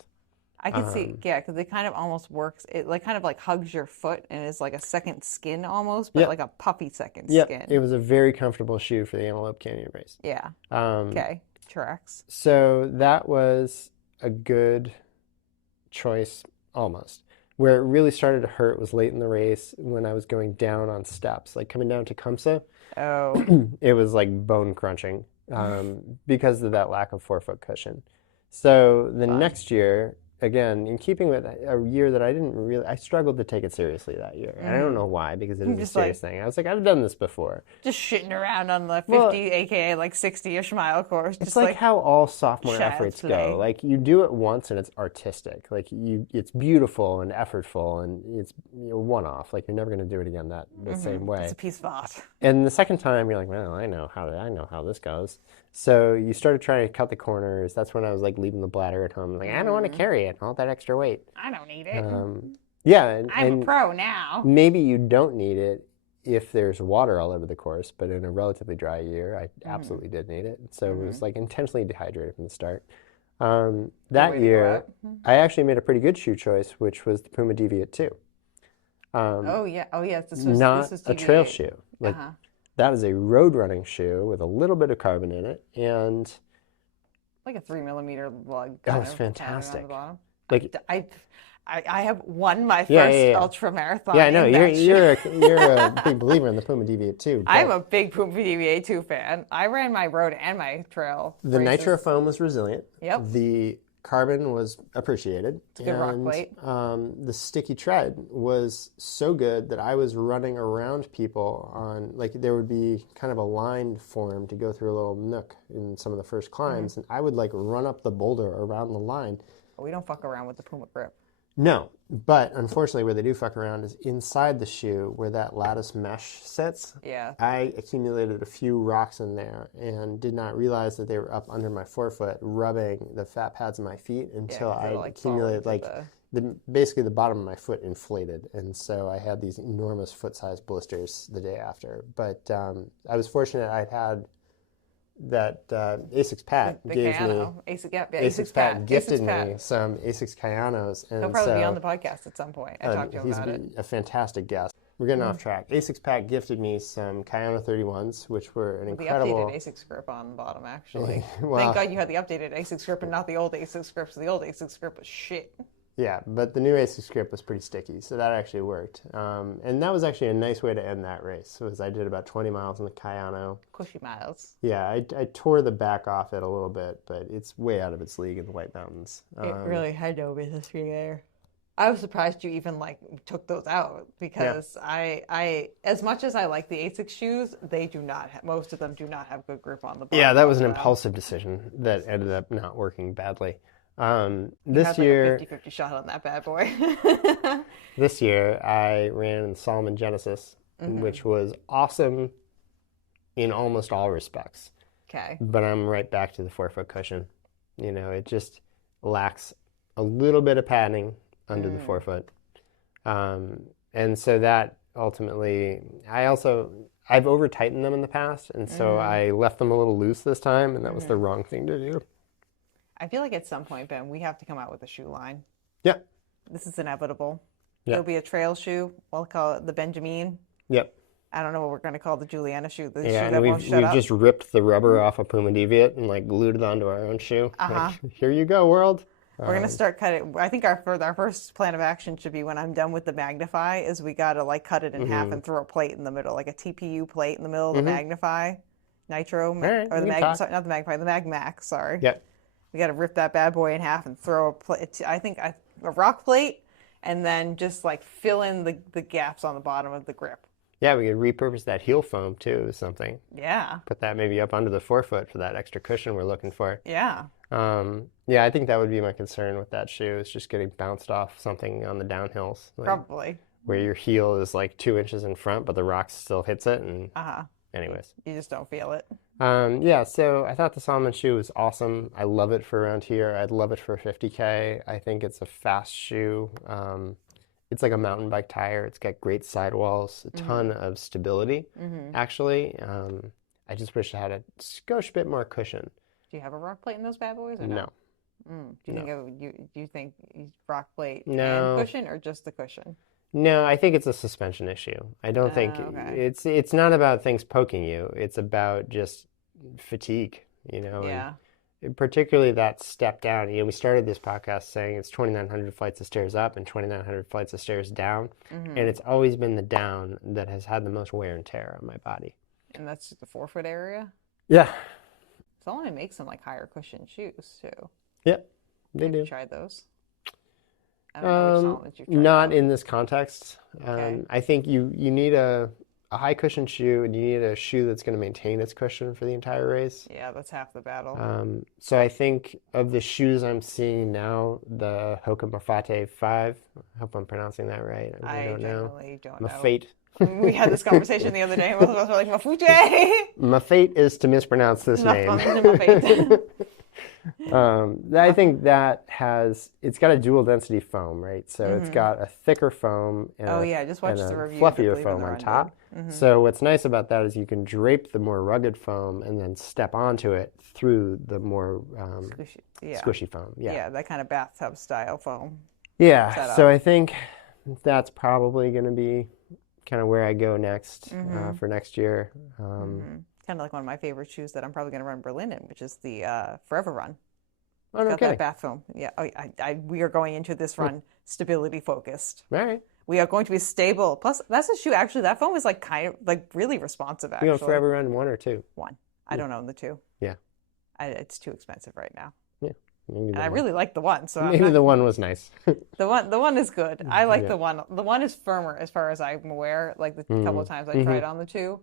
I can see, because it kind of almost works. It like kind of like hugs your foot and is like a second skin almost, but like a puffy second skin. It was a very comfortable shoe for the Antelope Canyon race. Yeah. Okay. Tracks. So that was a good choice, almost. Where it really started to hurt was late in the race when I was going down on steps, like coming down to Tecumseh. Oh. It was like bone crunching because of that lack of forefoot cushion. So the next year, again, in keeping with a year that I struggled to take it seriously that year. And I don't know why, because it was a serious thing. I was like, I've done this before. Just shitting around on the 50, aka like 60-ish mile course. It's like how all sophomore efforts go. Like you do it once and it's artistic. Like it's beautiful and effortful and it's one-off. Like you're never going to do it again the same way. It's a piece of art. And the second time you're like, well, I know how this goes. So you started trying to cut the corners. That's when I was like leaving the bladder at home. Like, I don't want to carry it, all that extra weight. I don't need it. I'm a pro now. Maybe you don't need it if there's water all over the course, but in a relatively dry year, I absolutely did need it. So it was like intentionally dehydrated from the start. That year, I actually made a pretty good shoe choice, which was the Puma Deviate 2. This was not this was a trail shoe. Like, that is a road running shoe with a little bit of carbon in it, and like a 3mm lug. That was fantastic. Like I have won my first ultra marathon. Yeah, I know you're a big believer in the Puma Deviate 2. I'm a big Puma Deviate 2 fan. I ran my road and my trail. The nitro foam was resilient. Yep. The carbon was appreciated. It's a good rock weight. The sticky tread was so good that I was running around people on, like there would be kind of a line form to go through a little nook in some of the first climbs, and I would like run up the boulder around the line. We don't fuck around with the Puma grip. No, but unfortunately where they do fuck around is inside the shoe where that lattice mesh sits. Yeah. I accumulated a few rocks in there and did not realize that they were up under my forefoot, rubbing the fat pads of my feet until I accumulated basically the bottom of my foot inflated, and so I had these enormous foot-sized blisters the day after. But I was fortunate. I'd had that Asics Pat gave Kayano. me Asics Pat gifted Asics me Pat. some Asics Kayanos, and He'll probably be so on the podcast at some point. I talked to him about it. He's a fantastic guest. We're getting off track. Asics Pat gifted me some Kayano 31s, which were an incredible... The updated Asics grip on the bottom, actually. Well, thank God you had the updated Asics grip and not the old Asics grip. So the old Asics grip was shit. Yeah, but the new Asics grip was pretty sticky, so that actually worked. And that was actually a nice way to end that race, was I did about 20 miles in the Kayano. Cushy miles. Yeah, I tore the back off it a little bit, but it's way out of its league in the White Mountains. It really had no business being there. I was surprised you even took those out, because I as much as I like the Asics shoes, they do not most of them do not have good grip on the bottom. Yeah, that was an impulsive decision that ended up not working badly. This year, a 50-50 shot on that bad boy. This year I ran Solomon Genesis, which was awesome in almost all respects. Okay. But I'm right back to the forefoot cushion. It just lacks a little bit of padding under the forefoot. And so that ultimately, I've over-tightened them in the past, and so I left them a little loose this time, and that was the wrong thing to do. I feel like at some point, Ben, we have to come out with a shoe line. Yep. This is inevitable. Yep. There'll be a trail shoe. We'll call it the Benjamin. Yep. I don't know what we're going to call the Juliana shoe. The yeah, shoe and that we've won't shut up. just ripped the rubber off a Puma Deviate and glued it onto our own shoe. Here you go, world. We're going to start cutting. I think our first plan of action should be, when I'm done with the Magnify, is we got to cut it in half and throw a plate in the middle, like a TPU plate in the middle of the Magnify, Nitro, or the not the Magnify, the Mag Max, sorry. Yep. We got to rip that bad boy in half and throw a plate, a rock plate, and then just fill in the gaps on the bottom of the grip. Yeah, we could repurpose that heel foam too or something. Yeah. Put that maybe up under the forefoot for that extra cushion we're looking for. Yeah. Yeah, I think that would be my concern with that shoe, is just getting bounced off something on the downhills. Probably. Where your heel is 2 inches in front, but the rock still hits it. And anyways. You just don't feel it. Yeah, so I thought the Solomon shoe was awesome. I love it for around here. I'd love it for 50K. I think it's a fast shoe. It's like a mountain bike tire. It's got great sidewalls, a ton of stability, actually. I just wish it had a skosh bit more cushion. Do you have a rock plate in those bad boys? Or no. Do you think rock plate and cushion, or just the cushion? No, I think it's a suspension issue. I don't think it's not about things poking you. It's about just fatigue, Yeah. And particularly that step down. We started this podcast saying it's 2,900 flights of stairs up and 2,900 flights of stairs down, and it's always been the down that has had the most wear and tear on my body. And that's the forefoot area? Yeah. Solomon makes some higher cushion shoes too. Yep, they do. Have you tried those? I don't know which Solomons you've tried. Not in this context. Okay. I think you need a high cushion shoe, and you need a shoe that's going to maintain its cushion for the entire race. Yeah, that's half the battle. So I think of the shoes I'm seeing now, the Hoka Mafate 5. I hope I'm pronouncing that right. I don't know. Genuinely don't know. Mafate. We had this conversation the other day, and both of us were like, Mafute! Mafate is to mispronounce this name. Mafate. I think it's got a dual density foam, right? So it's got a thicker foam and I just watched the review. fluffier foam on top. So what's nice about that is you can drape the more rugged foam and then step onto it through the more squishy foam. Yeah, that kind of bathtub style foam. Yeah, setup. So I think that's probably going to be kind of where I go next for next year. Kind of like one of my favorite shoes that I'm probably going to run Berlin in, which is the Forever Run. Oh, no got kidding. that bath foam. Yeah, we are going into this run stability focused. All right. We are going to be stable. Plus, that's a shoe. Actually, that foam is kind of really responsive. Actually, You going Forever Run 1 or 2? 1. I don't own the 2. Yeah. It's too expensive right now. Yeah. And I really like the 1. So maybe the 1 was nice. The one is good. I like the 1. The 1 is firmer as far as I'm aware. Like the couple of times I tried on the 2,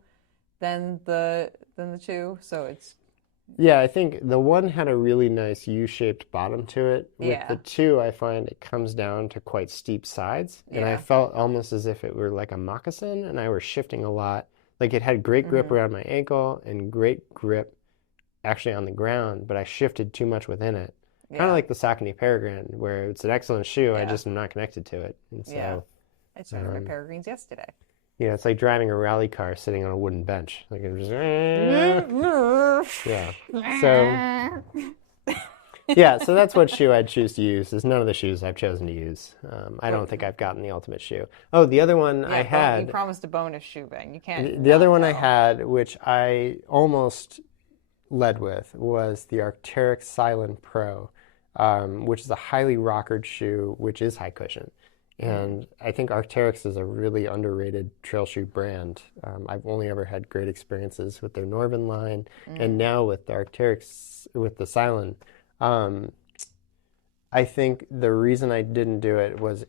than the 2. So it's. Yeah, I think the 1 had a really nice U-shaped bottom to it. With the 2, I find it comes down to quite steep sides. And I felt almost as if it were like a moccasin, and I was shifting a lot. Like it had great grip around my ankle and great grip actually on the ground, but I shifted too much within it. Kind of like the Saucony Peregrine, where it's an excellent shoe. Yeah. I just am not connected to it. And so, I started my Peregrines yesterday. you know, it's like driving a rally car sitting on a wooden bench. Like I'm just, yeah. So, yeah, so that's what shoe I'd choose to use. Is none of the shoes I've chosen to use. I don't think I've gotten the ultimate shoe. Oh, the other one I had. You promised a bonus shoe, Ben. You can't. The other one I had, which I almost led with, was the Arc'teryx Silent Pro, which is a highly rockered shoe, which is high cushion. And I think Arc'teryx is a really underrated trail shoe brand. I've only ever had great experiences with their Norvin line, and now with the Arc'teryx, with the Silent. I think the reason I didn't do it was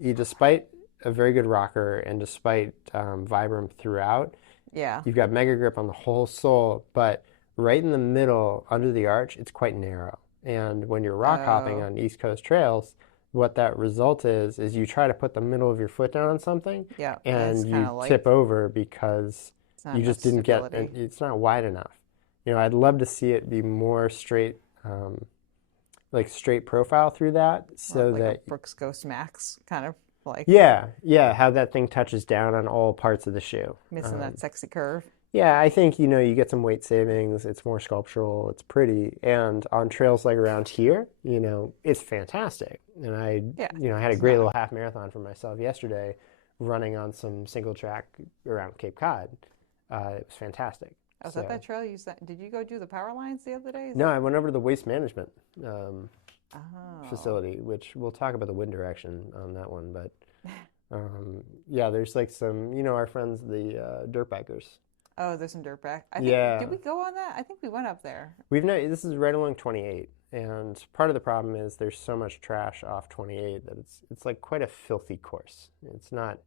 despite a very good rocker and despite Vibram throughout, you've got mega grip on the whole sole, but right in the middle, under the arch, it's quite narrow. And when you're rock hopping on East Coast trails, what that result is you try to put the middle of your foot down on something, and you tip over because you just didn't get, it's not wide enough. You know, I'd love to see it be more straight, like straight profile through that, so like that a Brooks Ghost Max kind of like. Yeah, how that thing touches down on all parts of the shoe. Missing that sexy curve. Yeah, I think, you know, you get some weight savings. It's more sculptural. It's pretty. And on trails like around here, you know, it's fantastic. And I had a great little half marathon for myself yesterday running on some single track around Cape Cod. It was fantastic. Was that trail you said? Did you go do the power lines the other day? No, I went over to the waste management facility, which we'll talk about the wind direction on that one. But yeah, there's like some, you know, our friends, the dirt bikers. Oh, there's some dirt back. Did we go on that? I think we went up there. This is right along 28, and part of the problem is there's so much trash off 28 that it's like quite a filthy course. It's not.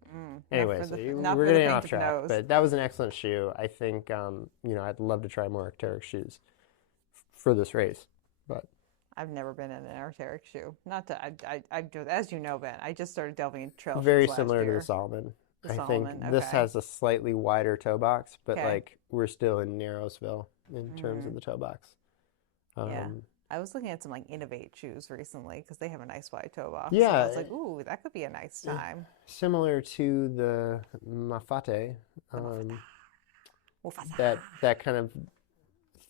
Anyway, we're getting off track, but that was an excellent shoe. I think you know, I'd love to try more Arc'teryx shoes for this race, but I've never been in an Arc'teryx shoe. Not to, I as you know, Ben, I just started delving into trail shoes very similar to the Solomon. I think this has a slightly wider toe box, but like we're still in Narrowsville in terms of the toe box. I was looking at some like Innovate shoes recently because they have a nice wide toe box. Yeah, so I was like, ooh, that could be a nice time. Similar to the Mafate, that kind of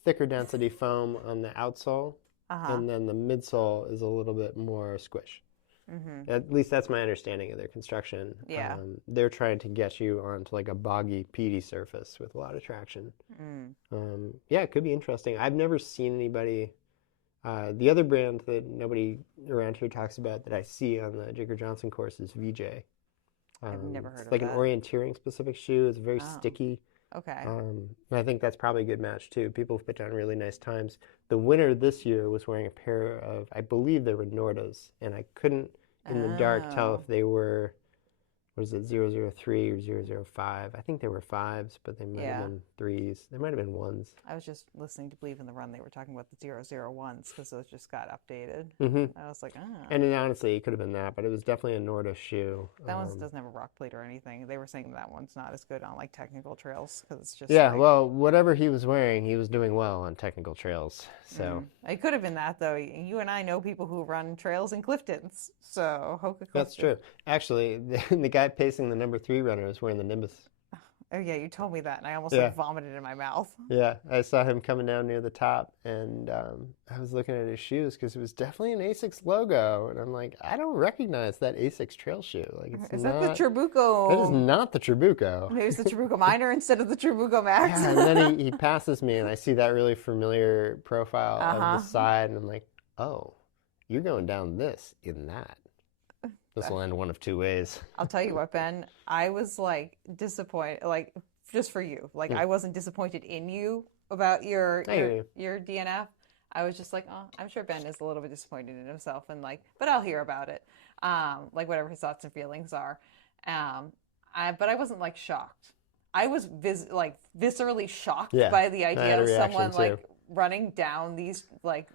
thicker density foam on the outsole, and then the midsole is a little bit more squish. At least that's my understanding of their construction. Yeah. They're trying to get you onto like a boggy, peaty surface with a lot of traction. Yeah, it could be interesting. I've never seen anybody. The other brand that nobody around here talks about that I see on the Jigger Johnson course is VJ. I've never heard of like that. An orienteering specific shoe. It's very sticky. Okay. I think that's probably a good match too. People have put down really nice times. The winner this year was wearing a pair of, I believe they were Nordas, and I couldn't in the dark tell if they were, what is it, 003 or 005. I think they were 5s, but they might have been 3s. They might have been 1s. I was just listening to Believe in the Run. They were talking about the 001s because those just got updated. I was like, And then honestly, it could have been that, but it was definitely a Norda shoe. That one doesn't have a rock plate or anything. They were saying that one's not as good on like technical trails because it's just well, whatever he was wearing, he was doing well on technical trails. So it could have been that though. You and I know people who run trails in Cliftons, so Hoka Clifton. That's true. Actually, the guy pacing the number 3 runner is wearing the Nimbus. Oh yeah, you told me that, and I almost like vomited in my mouth. Yeah, I saw him coming down near the top, and I was looking at his shoes because it was definitely an Asics logo, and I'm like, I don't recognize that Asics trail shoe. Like, is that the Trabuco? That is not the Trabuco. Maybe it's the Trabuco Minor instead of the Trabuco Max. Yeah, and then he passes me, and I see that really familiar profile on the side, and I'm like, oh, you're going down this in that. This will end one of two ways. I'll tell you what, Ben. I was like disappointed, like just for you. Like I wasn't disappointed in you about your DNF. I was just like, oh, I'm sure Ben is a little bit disappointed in himself, and like, but I'll hear about it. Like whatever his thoughts and feelings are. But I wasn't like shocked. I was viscerally shocked by the idea of someone like running down these like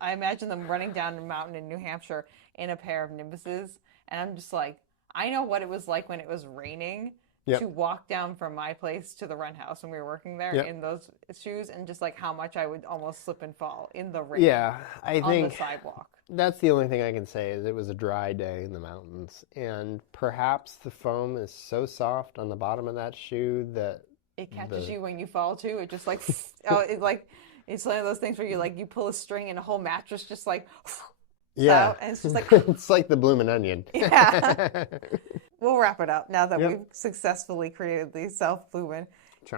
I imagine them running down a mountain in New Hampshire in a pair of Nimbuses, and I'm just like, I know what it was like when it was raining to walk down from my place to the run house when we were working there in those shoes, and just like how much I would almost slip and fall in the rain. Yeah, I think on the sidewalk. That's the only thing I can say is it was a dry day in the mountains, and perhaps the foam is so soft on the bottom of that shoe that it catches you when you fall too. It just like it's one of those things where you pull a string and a whole mattress just like out, and it's just like it's like the bloomin' onion. Yeah. We'll wrap it up now that we've successfully created the self-blooming.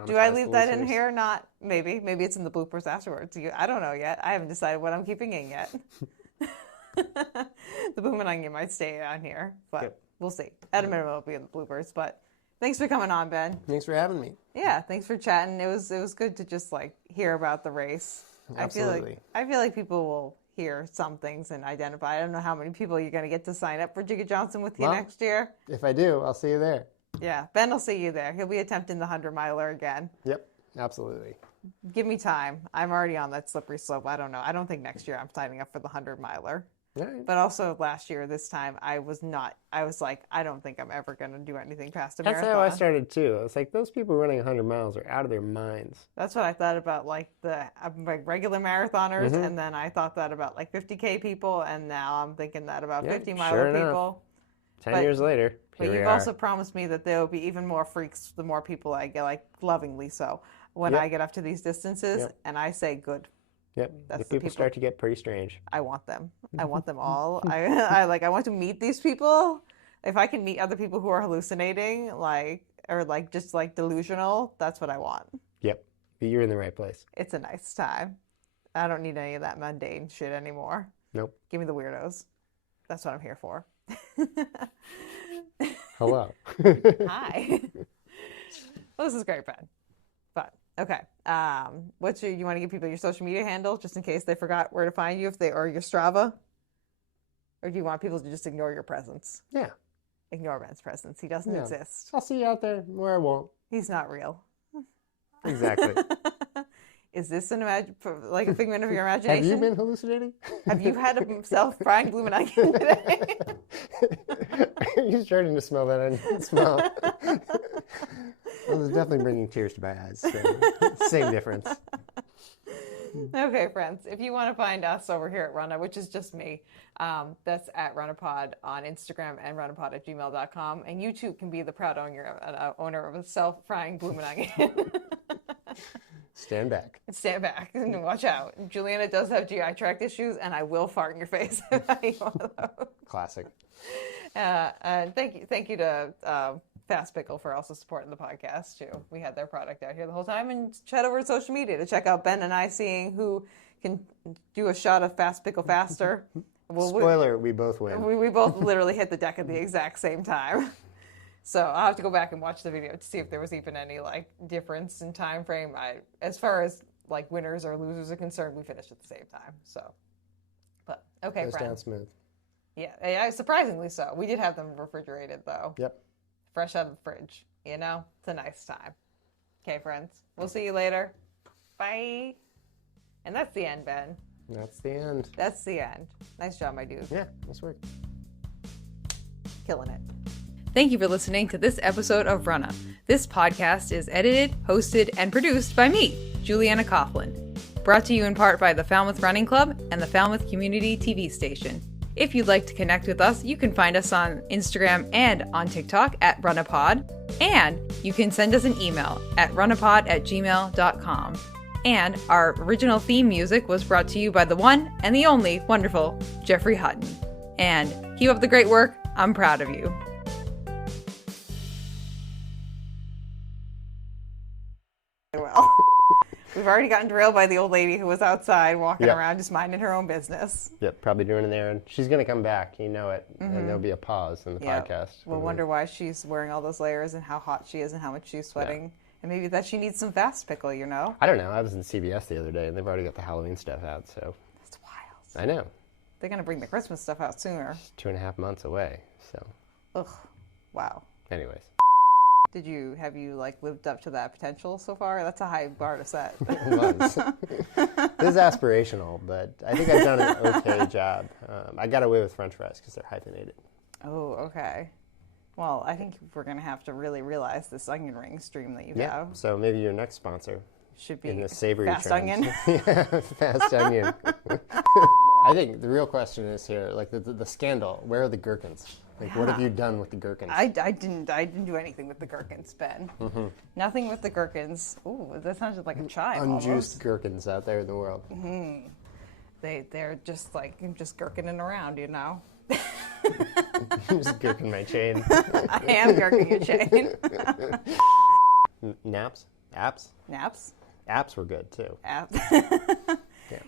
Do I leave that in here or not? Maybe it's in the bloopers afterwards. I don't know yet. I haven't decided what I'm keeping in yet. The bloomin' onion might stay on here, but we'll see. At a minimum, it'll be in the bloopers. But thanks for coming on, Ben. Thanks for having me. Yeah, thanks for chatting. It was good to just like hear about the race. Absolutely. I feel like people will hear some things and identify. I don't know how many people you're going to get to sign up for Jigger Johnson with you next year. If I do, I'll see you there. Yeah, Ben will see you there. He'll be attempting the 100-miler again. Yep, absolutely. Give me time. I'm already on that slippery slope. I don't know. I don't think next year I'm signing up for the 100-miler. Right. But also last year, this time, I was like, I don't think I'm ever going to do anything past a marathon. That's how I started too. I was like, those people running 100 miles are out of their minds. That's what I thought about, like the regular marathoners, and then I thought that about like 50K people, and now I'm thinking that about 50-miler people. 10 years later, but you've also promised me that there will be even more freaks the more people I get, like lovingly so, when I get up to these distances, and I say good. Yep. That's the people start to get pretty strange. I want them. I want them all. I want to meet these people. If I can meet other people who are hallucinating, or just delusional, that's what I want. Yep. You're in the right place. It's a nice time. I don't need any of that mundane shit anymore. Nope. Give me the weirdos. That's what I'm here for. Hello. Hi. Well, this is great, Ben. But okay. You want to give people your social media handle just in case they forgot where to find you, or your Strava? Or do you want people to just ignore your presence? Yeah. Ignore Ben's presence. He doesn't exist. I'll see you out there where I won't. He's not real. Exactly. Is this a figment of your imagination? Have you been hallucinating? Have you had a self-frying bloomin' onion today? Are you starting to smell that onion smell? Well, it's definitely bringing tears to my eyes. So same difference. Okay, friends. If you want to find us over here at Runnah, which is just me, that's at RunnahPod on Instagram and runnahpod@gmail.com. And you too can be the proud owner of a self-frying bloomin' onion. Stand back. Stand back and watch out. Juliana does have GI tract issues, and I will fart in your face if I eat one of those. Classic. And thank you to Fast Pickle for also supporting the podcast too. We had their product out here the whole time, and chat over to social media to check out Ben and I seeing who can do a shot of Fast Pickle faster. Spoiler: we both win. We both literally hit the deck at the exact same time. So I'll have to go back and watch the video to see if there was even any difference in time frame. As far as winners or losers are concerned, we finished at the same time. So, but okay, goes friends. Down smooth. Yeah, surprisingly so. We did have them refrigerated though. Yep. Fresh out of the fridge. It's a nice time. Okay, friends. We'll see you later. Bye. And that's the end, Ben. That's the end. That's the end. Nice job, my dude. Yeah, nice work. Killing it. Thank you for listening to this episode of Runnah. This podcast is edited, hosted, and produced by me, Juliana Coughlin. Brought to you in part by the Falmouth Running Club and the Falmouth Community TV station. If you'd like to connect with us, you can find us on Instagram and on TikTok at RunnahPod. And you can send us an email at runnahpod@gmail.com. And our original theme music was brought to you by the one and the only wonderful Jeffrey Hutton. And keep up the great work. I'm proud of you. Well, we've already gotten derailed by the old lady who was outside walking around just minding her own business. Yep, probably doing an errand. She's going to come back, it. Mm-hmm. And there'll be a pause in the podcast. We'll wonder why she's wearing all those layers and how hot she is and how much she's sweating. Yeah. And maybe that she needs some Fast Pickle, I don't know. I was in CVS the other day, and they've already got the Halloween stuff out, so. That's wild. I know. They're going to bring the Christmas stuff out sooner. It's 2.5 months away, so. Ugh. Wow. Anyways. Have you lived up to that potential so far? That's a high bar to set. It was. This is aspirational, but I think I've done an okay job. I got away with French fries because they're hyphenated. Oh, okay. Well, I think we're going to have to really realize this onion ring stream that you have. So maybe your next sponsor should be in the savory Fast trend. Onion. Yeah, Fast Onion. I think the real question is here, like the scandal. Where are the gherkins? Like, what have you done with the gherkins? I didn't do anything with the gherkins, Ben. Mm-hmm. Nothing with the gherkins. Ooh, that sounded like a chime. Unjuiced almost. gherkins out there in the world. Mm-hmm. They're just gherkining around, you know. I'm just gherking my chain. I am gherking your chain. Naps? Apps? Naps? Apps were good too.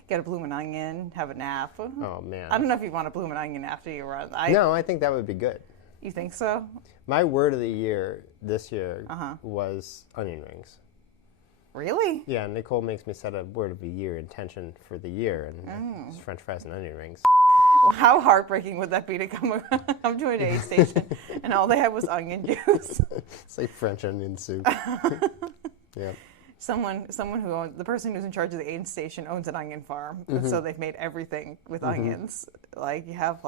Get a bloomin' onion, have a nap. Oh man. I don't know if you want a bloomin' onion after you run. No, I think that would be good. You think so? My word of the year this year was onion rings. Really? Yeah, Nicole makes me set a word of the year intention for the year, and it's French fries and onion rings. Well, how heartbreaking would that be to come to an aid station and all they had was onion juice? It's like French onion soup. Yeah. The person who's in charge of the aid station owns an onion farm, and so they've made everything with onions. Like you have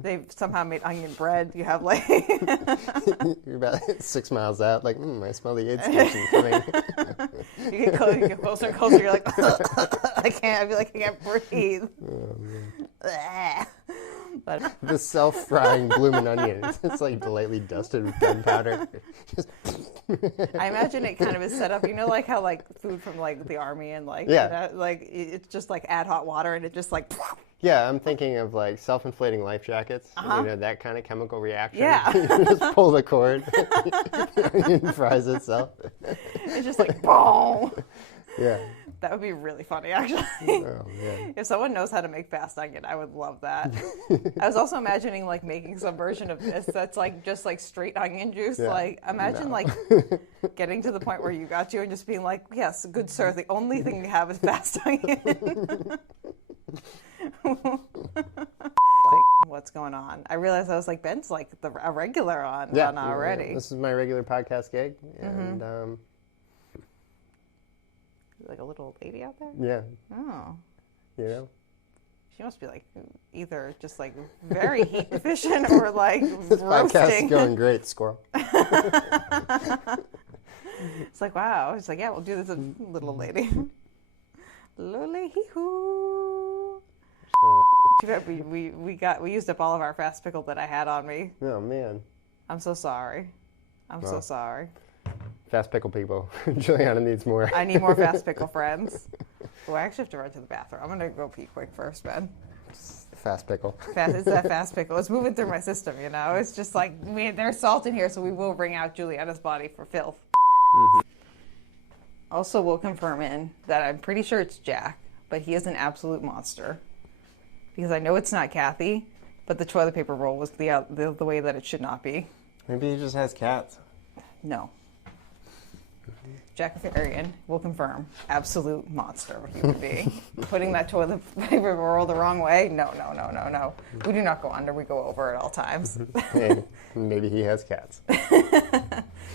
they've somehow made onion bread. You have You're about 6 miles out, like, I smell the aid station coming. you get closer and closer, you're like, I feel like I can't breathe. Oh, man. But the self-frying bloomin' onion. It's like lightly dusted with gunpowder. I imagine it kind of is set up, like how food from the army and it's just add hot water and it just Yeah, I'm thinking of self-inflating life jackets. That kind of chemical reaction. Yeah. You just pull the cord. The onion fries itself. It's just boom. Yeah. That would be really funny, actually. Oh, man. If someone knows how to make fast onion, I would love that. I was also imagining making some version of this that's just straight onion juice. Yeah. Imagine getting to the point where you got to and just being like, yes, good sir, the only thing you have is fast onion. What's going on? I realized I was Ben's a regular on Runnah already. This is my regular podcast gig, and a little old lady out there. Yeah. Oh. She must be either just very heat deficient or this roasting. podcast is going great, squirrel. It's wow. It's yeah, we'll do this, little lady. Lolly hee hoo. Too bad we used up all of our fast pickle that I had on me. Oh man. I'm so sorry. So sorry. Fast pickle people. Juliana needs more. I need more fast pickle friends. Oh, I actually have to run to the bathroom. I'm gonna go pee quick first, Ben. Fast pickle. It's that fast pickle. It's moving through my system, It's just there's salt in here, so we will bring out Juliana's body for filth. Mm-hmm. Also, we'll confirm that I'm pretty sure it's Jack, but he is an absolute monster. Because I know it's not Kathy, but the toilet paper roll was the way that it should not be. Maybe he just has cats. No. Jack Farian will confirm, absolute monster of a human being. Putting that toilet paper roll the wrong way? No. We do not go under, we go over at all times. Hey, maybe he has cats.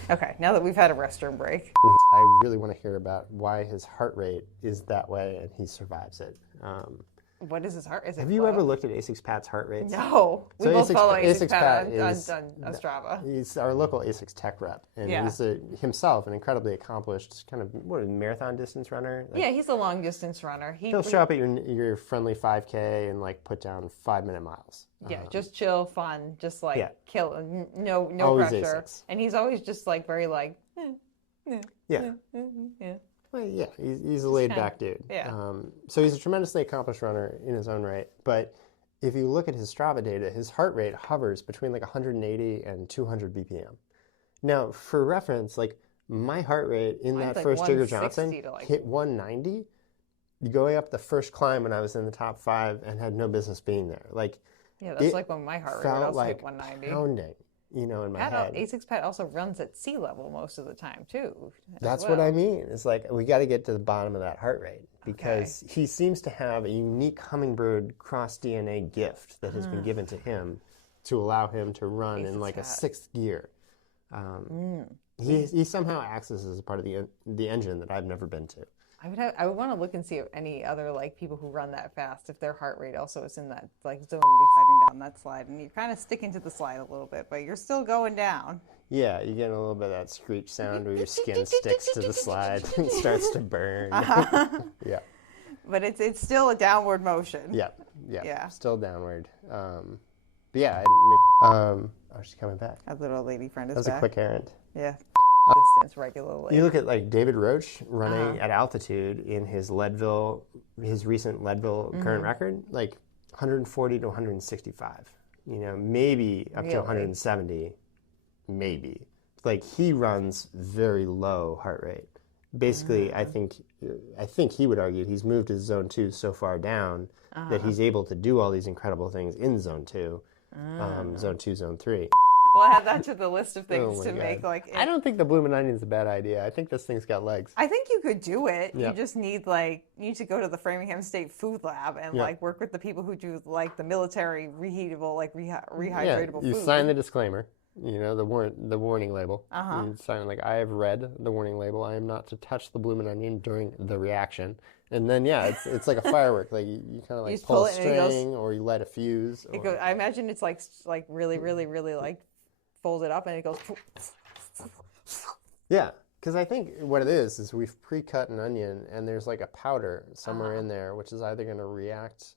Okay, now that we've had a restroom break. I really want to hear about why his heart rate is that way and he survives it. What is his heart? Is it Have you ever looked at ASIC's Pat's heart rates? No. We both follow ASIC's Pat on Strava. He's our local ASIC's tech rep. And he's himself an incredibly accomplished kind of marathon distance runner. He's a long distance runner. He'll show up at your friendly 5K and put down 5-minute miles. Yeah, just chill, fun, just kill, no always pressure. ASICs. And he's always just very Yeah. Well, yeah, he's a laid-back dude. Yeah. So he's a tremendously accomplished runner in his own right. But if you look at his Strava data, his heart rate hovers between 180 and 200 BPM. Now, for reference, my heart rate in that first Jigger Johnson hit 190, going up the first climb when I was in the top 5 and had no business being there. That's when my heart rate would also hit 190. Pounding. In my head. ASIC's Pat also runs at sea level most of the time, too. That's what I mean. It's we got to get to the bottom of that heart rate because he seems to have a unique hummingbird cross-DNA gift that has been given to him to allow him to run in a 6th gear. He somehow accesses a part of the engine that I've never been to. I would want to look and see if any other like people who run that fast, if their heart rate also is in that like zone, be sliding down that slide, and you're kind of sticking to the slide a little bit, but you're still going down. Yeah, you get a little bit of that screech sound where your skin sticks to the slide and starts to burn. Yeah. But it's still a downward motion. Yeah. Still downward. But yeah, she's coming back. Our little lady friend is back. That was a quick errand. Yeah. Distance regularly. You look at like David Roach running at altitude in his recent Leadville current record, like 140 to 165. You know, maybe up to 170. Maybe. Like he runs very low heart rate. Basically, I think he would argue he's moved his zone 2 so far down that he's able to do all these incredible things in zone 2, zone 2, zone 3. Well, add that to the list of things to make. Like, I don't think the Bloomin' Onion's a bad idea. I think this thing's got legs. I think you could do it. You just need to go to the Framingham State Food Lab and like work with the people who do like the military reheatable, like rehydratable food. You sign the disclaimer. You know, the warning label. You sign like, I have read the warning label. I am not to touch the Bloomin' Onion during the reaction. And then it's like a firework. Like you kind of like pull a string or you light a fuse. Or... I imagine it's like really, really, really like fold it up and it goes. Yeah, because I think what it is we've pre-cut an onion and there's like a powder somewhere in there which is either going to react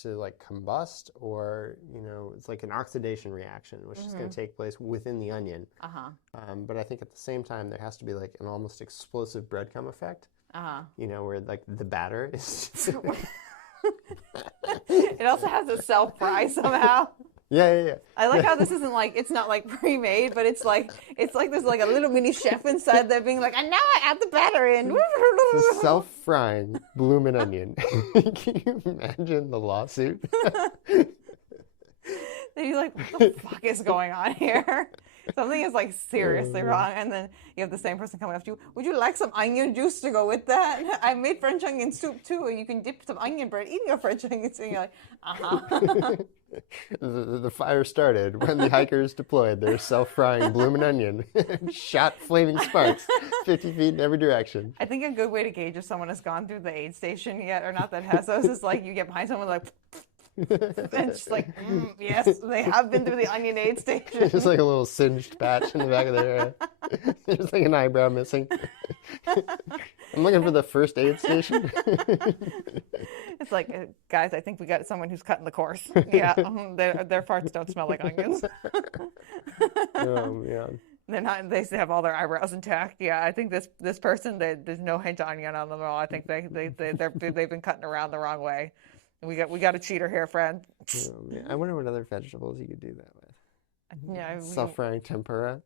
to like combust or, you know, it's like an oxidation reaction which is going to take place within the onion. But I think at the same time there has to be like an almost explosive breadcrumb effect. You know, where like the batter is. It also has to self-fry somehow. Yeah. I like how this isn't like, it's not like pre-made, but it's like there's like a little mini chef inside there being like, and now I add the batter in. It's a self-frying Bloomin' Onion. Can you imagine the lawsuit? Then you're like, what the fuck is going on here? Something is like seriously wrong. And then you have the same person coming after you. Would you like some onion juice to go with that? I made French onion soup too. And you can dip some onion bread in your French onion soup. And you're like, The fire started when the hikers deployed their self-frying Bloomin' Onion and shot flaming sparks 50 feet in every direction. I think a good way to gauge if someone has gone through the aid station yet or not that has those is like you get behind someone like... And just like, yes, they have been through the onion aid station. Just like a little singed patch in the back of their head. There's like an eyebrow missing. I'm looking for the first aid station. It's like, guys, I think we got someone who's cutting the course. Yeah, their farts don't smell like onions. Yeah. They're not. They have all their eyebrows intact. Yeah, I think this person, there's no hint of onion on them at all. I think they've been cutting around the wrong way. We got a cheater here, friend. I wonder what other vegetables you could do that with. Yeah, self-frying tempura.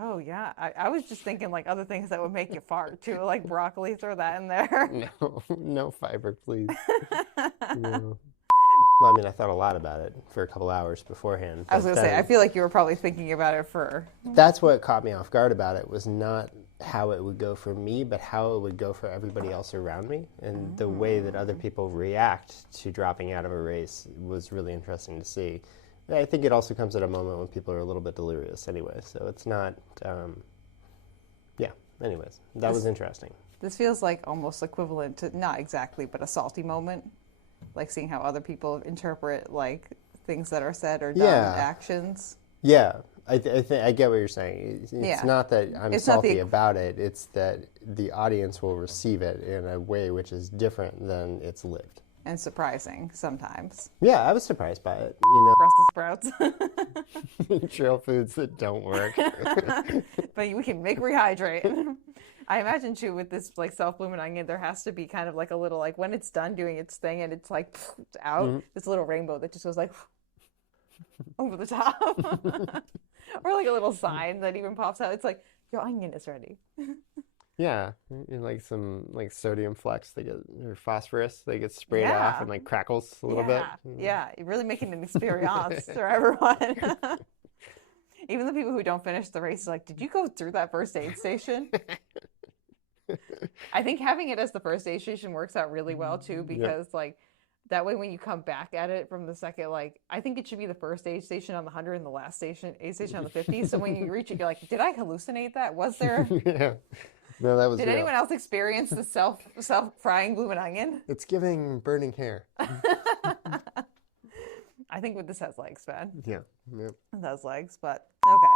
Oh yeah, I was just thinking like other things that would make you fart too, like broccoli. Throw that in there. No fiber, please. No. Well, I mean, I thought a lot about it for a couple hours beforehand. I was gonna say, I feel like you were probably thinking about it for. That's what caught me off guard about it was not how it would go for me, but how it would go for everybody else around me. And the way that other people react to dropping out of a race was really interesting to see. I think it also comes at a moment when people are a little bit delirious anyway, so it's not, anyways, that was interesting. This feels like almost equivalent to, not exactly, but a salty moment, like seeing how other people interpret like things that are said or done, actions. Yeah. I get what you're saying. It's not that I'm salty about it. It's that the audience will receive it in a way which is different than it's lived. And surprising sometimes. Yeah, I was surprised by it. You know, Brussels sprouts. Trail foods that don't work. But we can make rehydrate. I imagine too with this like self-blooming onion, there has to be kind of like a little like when it's done doing its thing and it's like out, this little rainbow that just goes like over the top. Or like a little sign that even pops out. It's like, your onion is ready. Yeah, and like some like sodium flux, or phosphorus, they get sprayed off and like crackles a little bit. Yeah, you're really making an experience for everyone. Even the people who don't finish the race are like, did you go through that first aid station? I think having it as the first aid station works out really well too, because like that way when you come back at it from the second, like I think it should be the first aid station on the 100 and the last aid station on the 50. So when you reach it, you're like, did I hallucinate that? Was there? No, that was Did real. anyone else experience the self-frying blooming onion? It's giving burning hair. I think this has legs, man. Yeah. It has legs, but okay.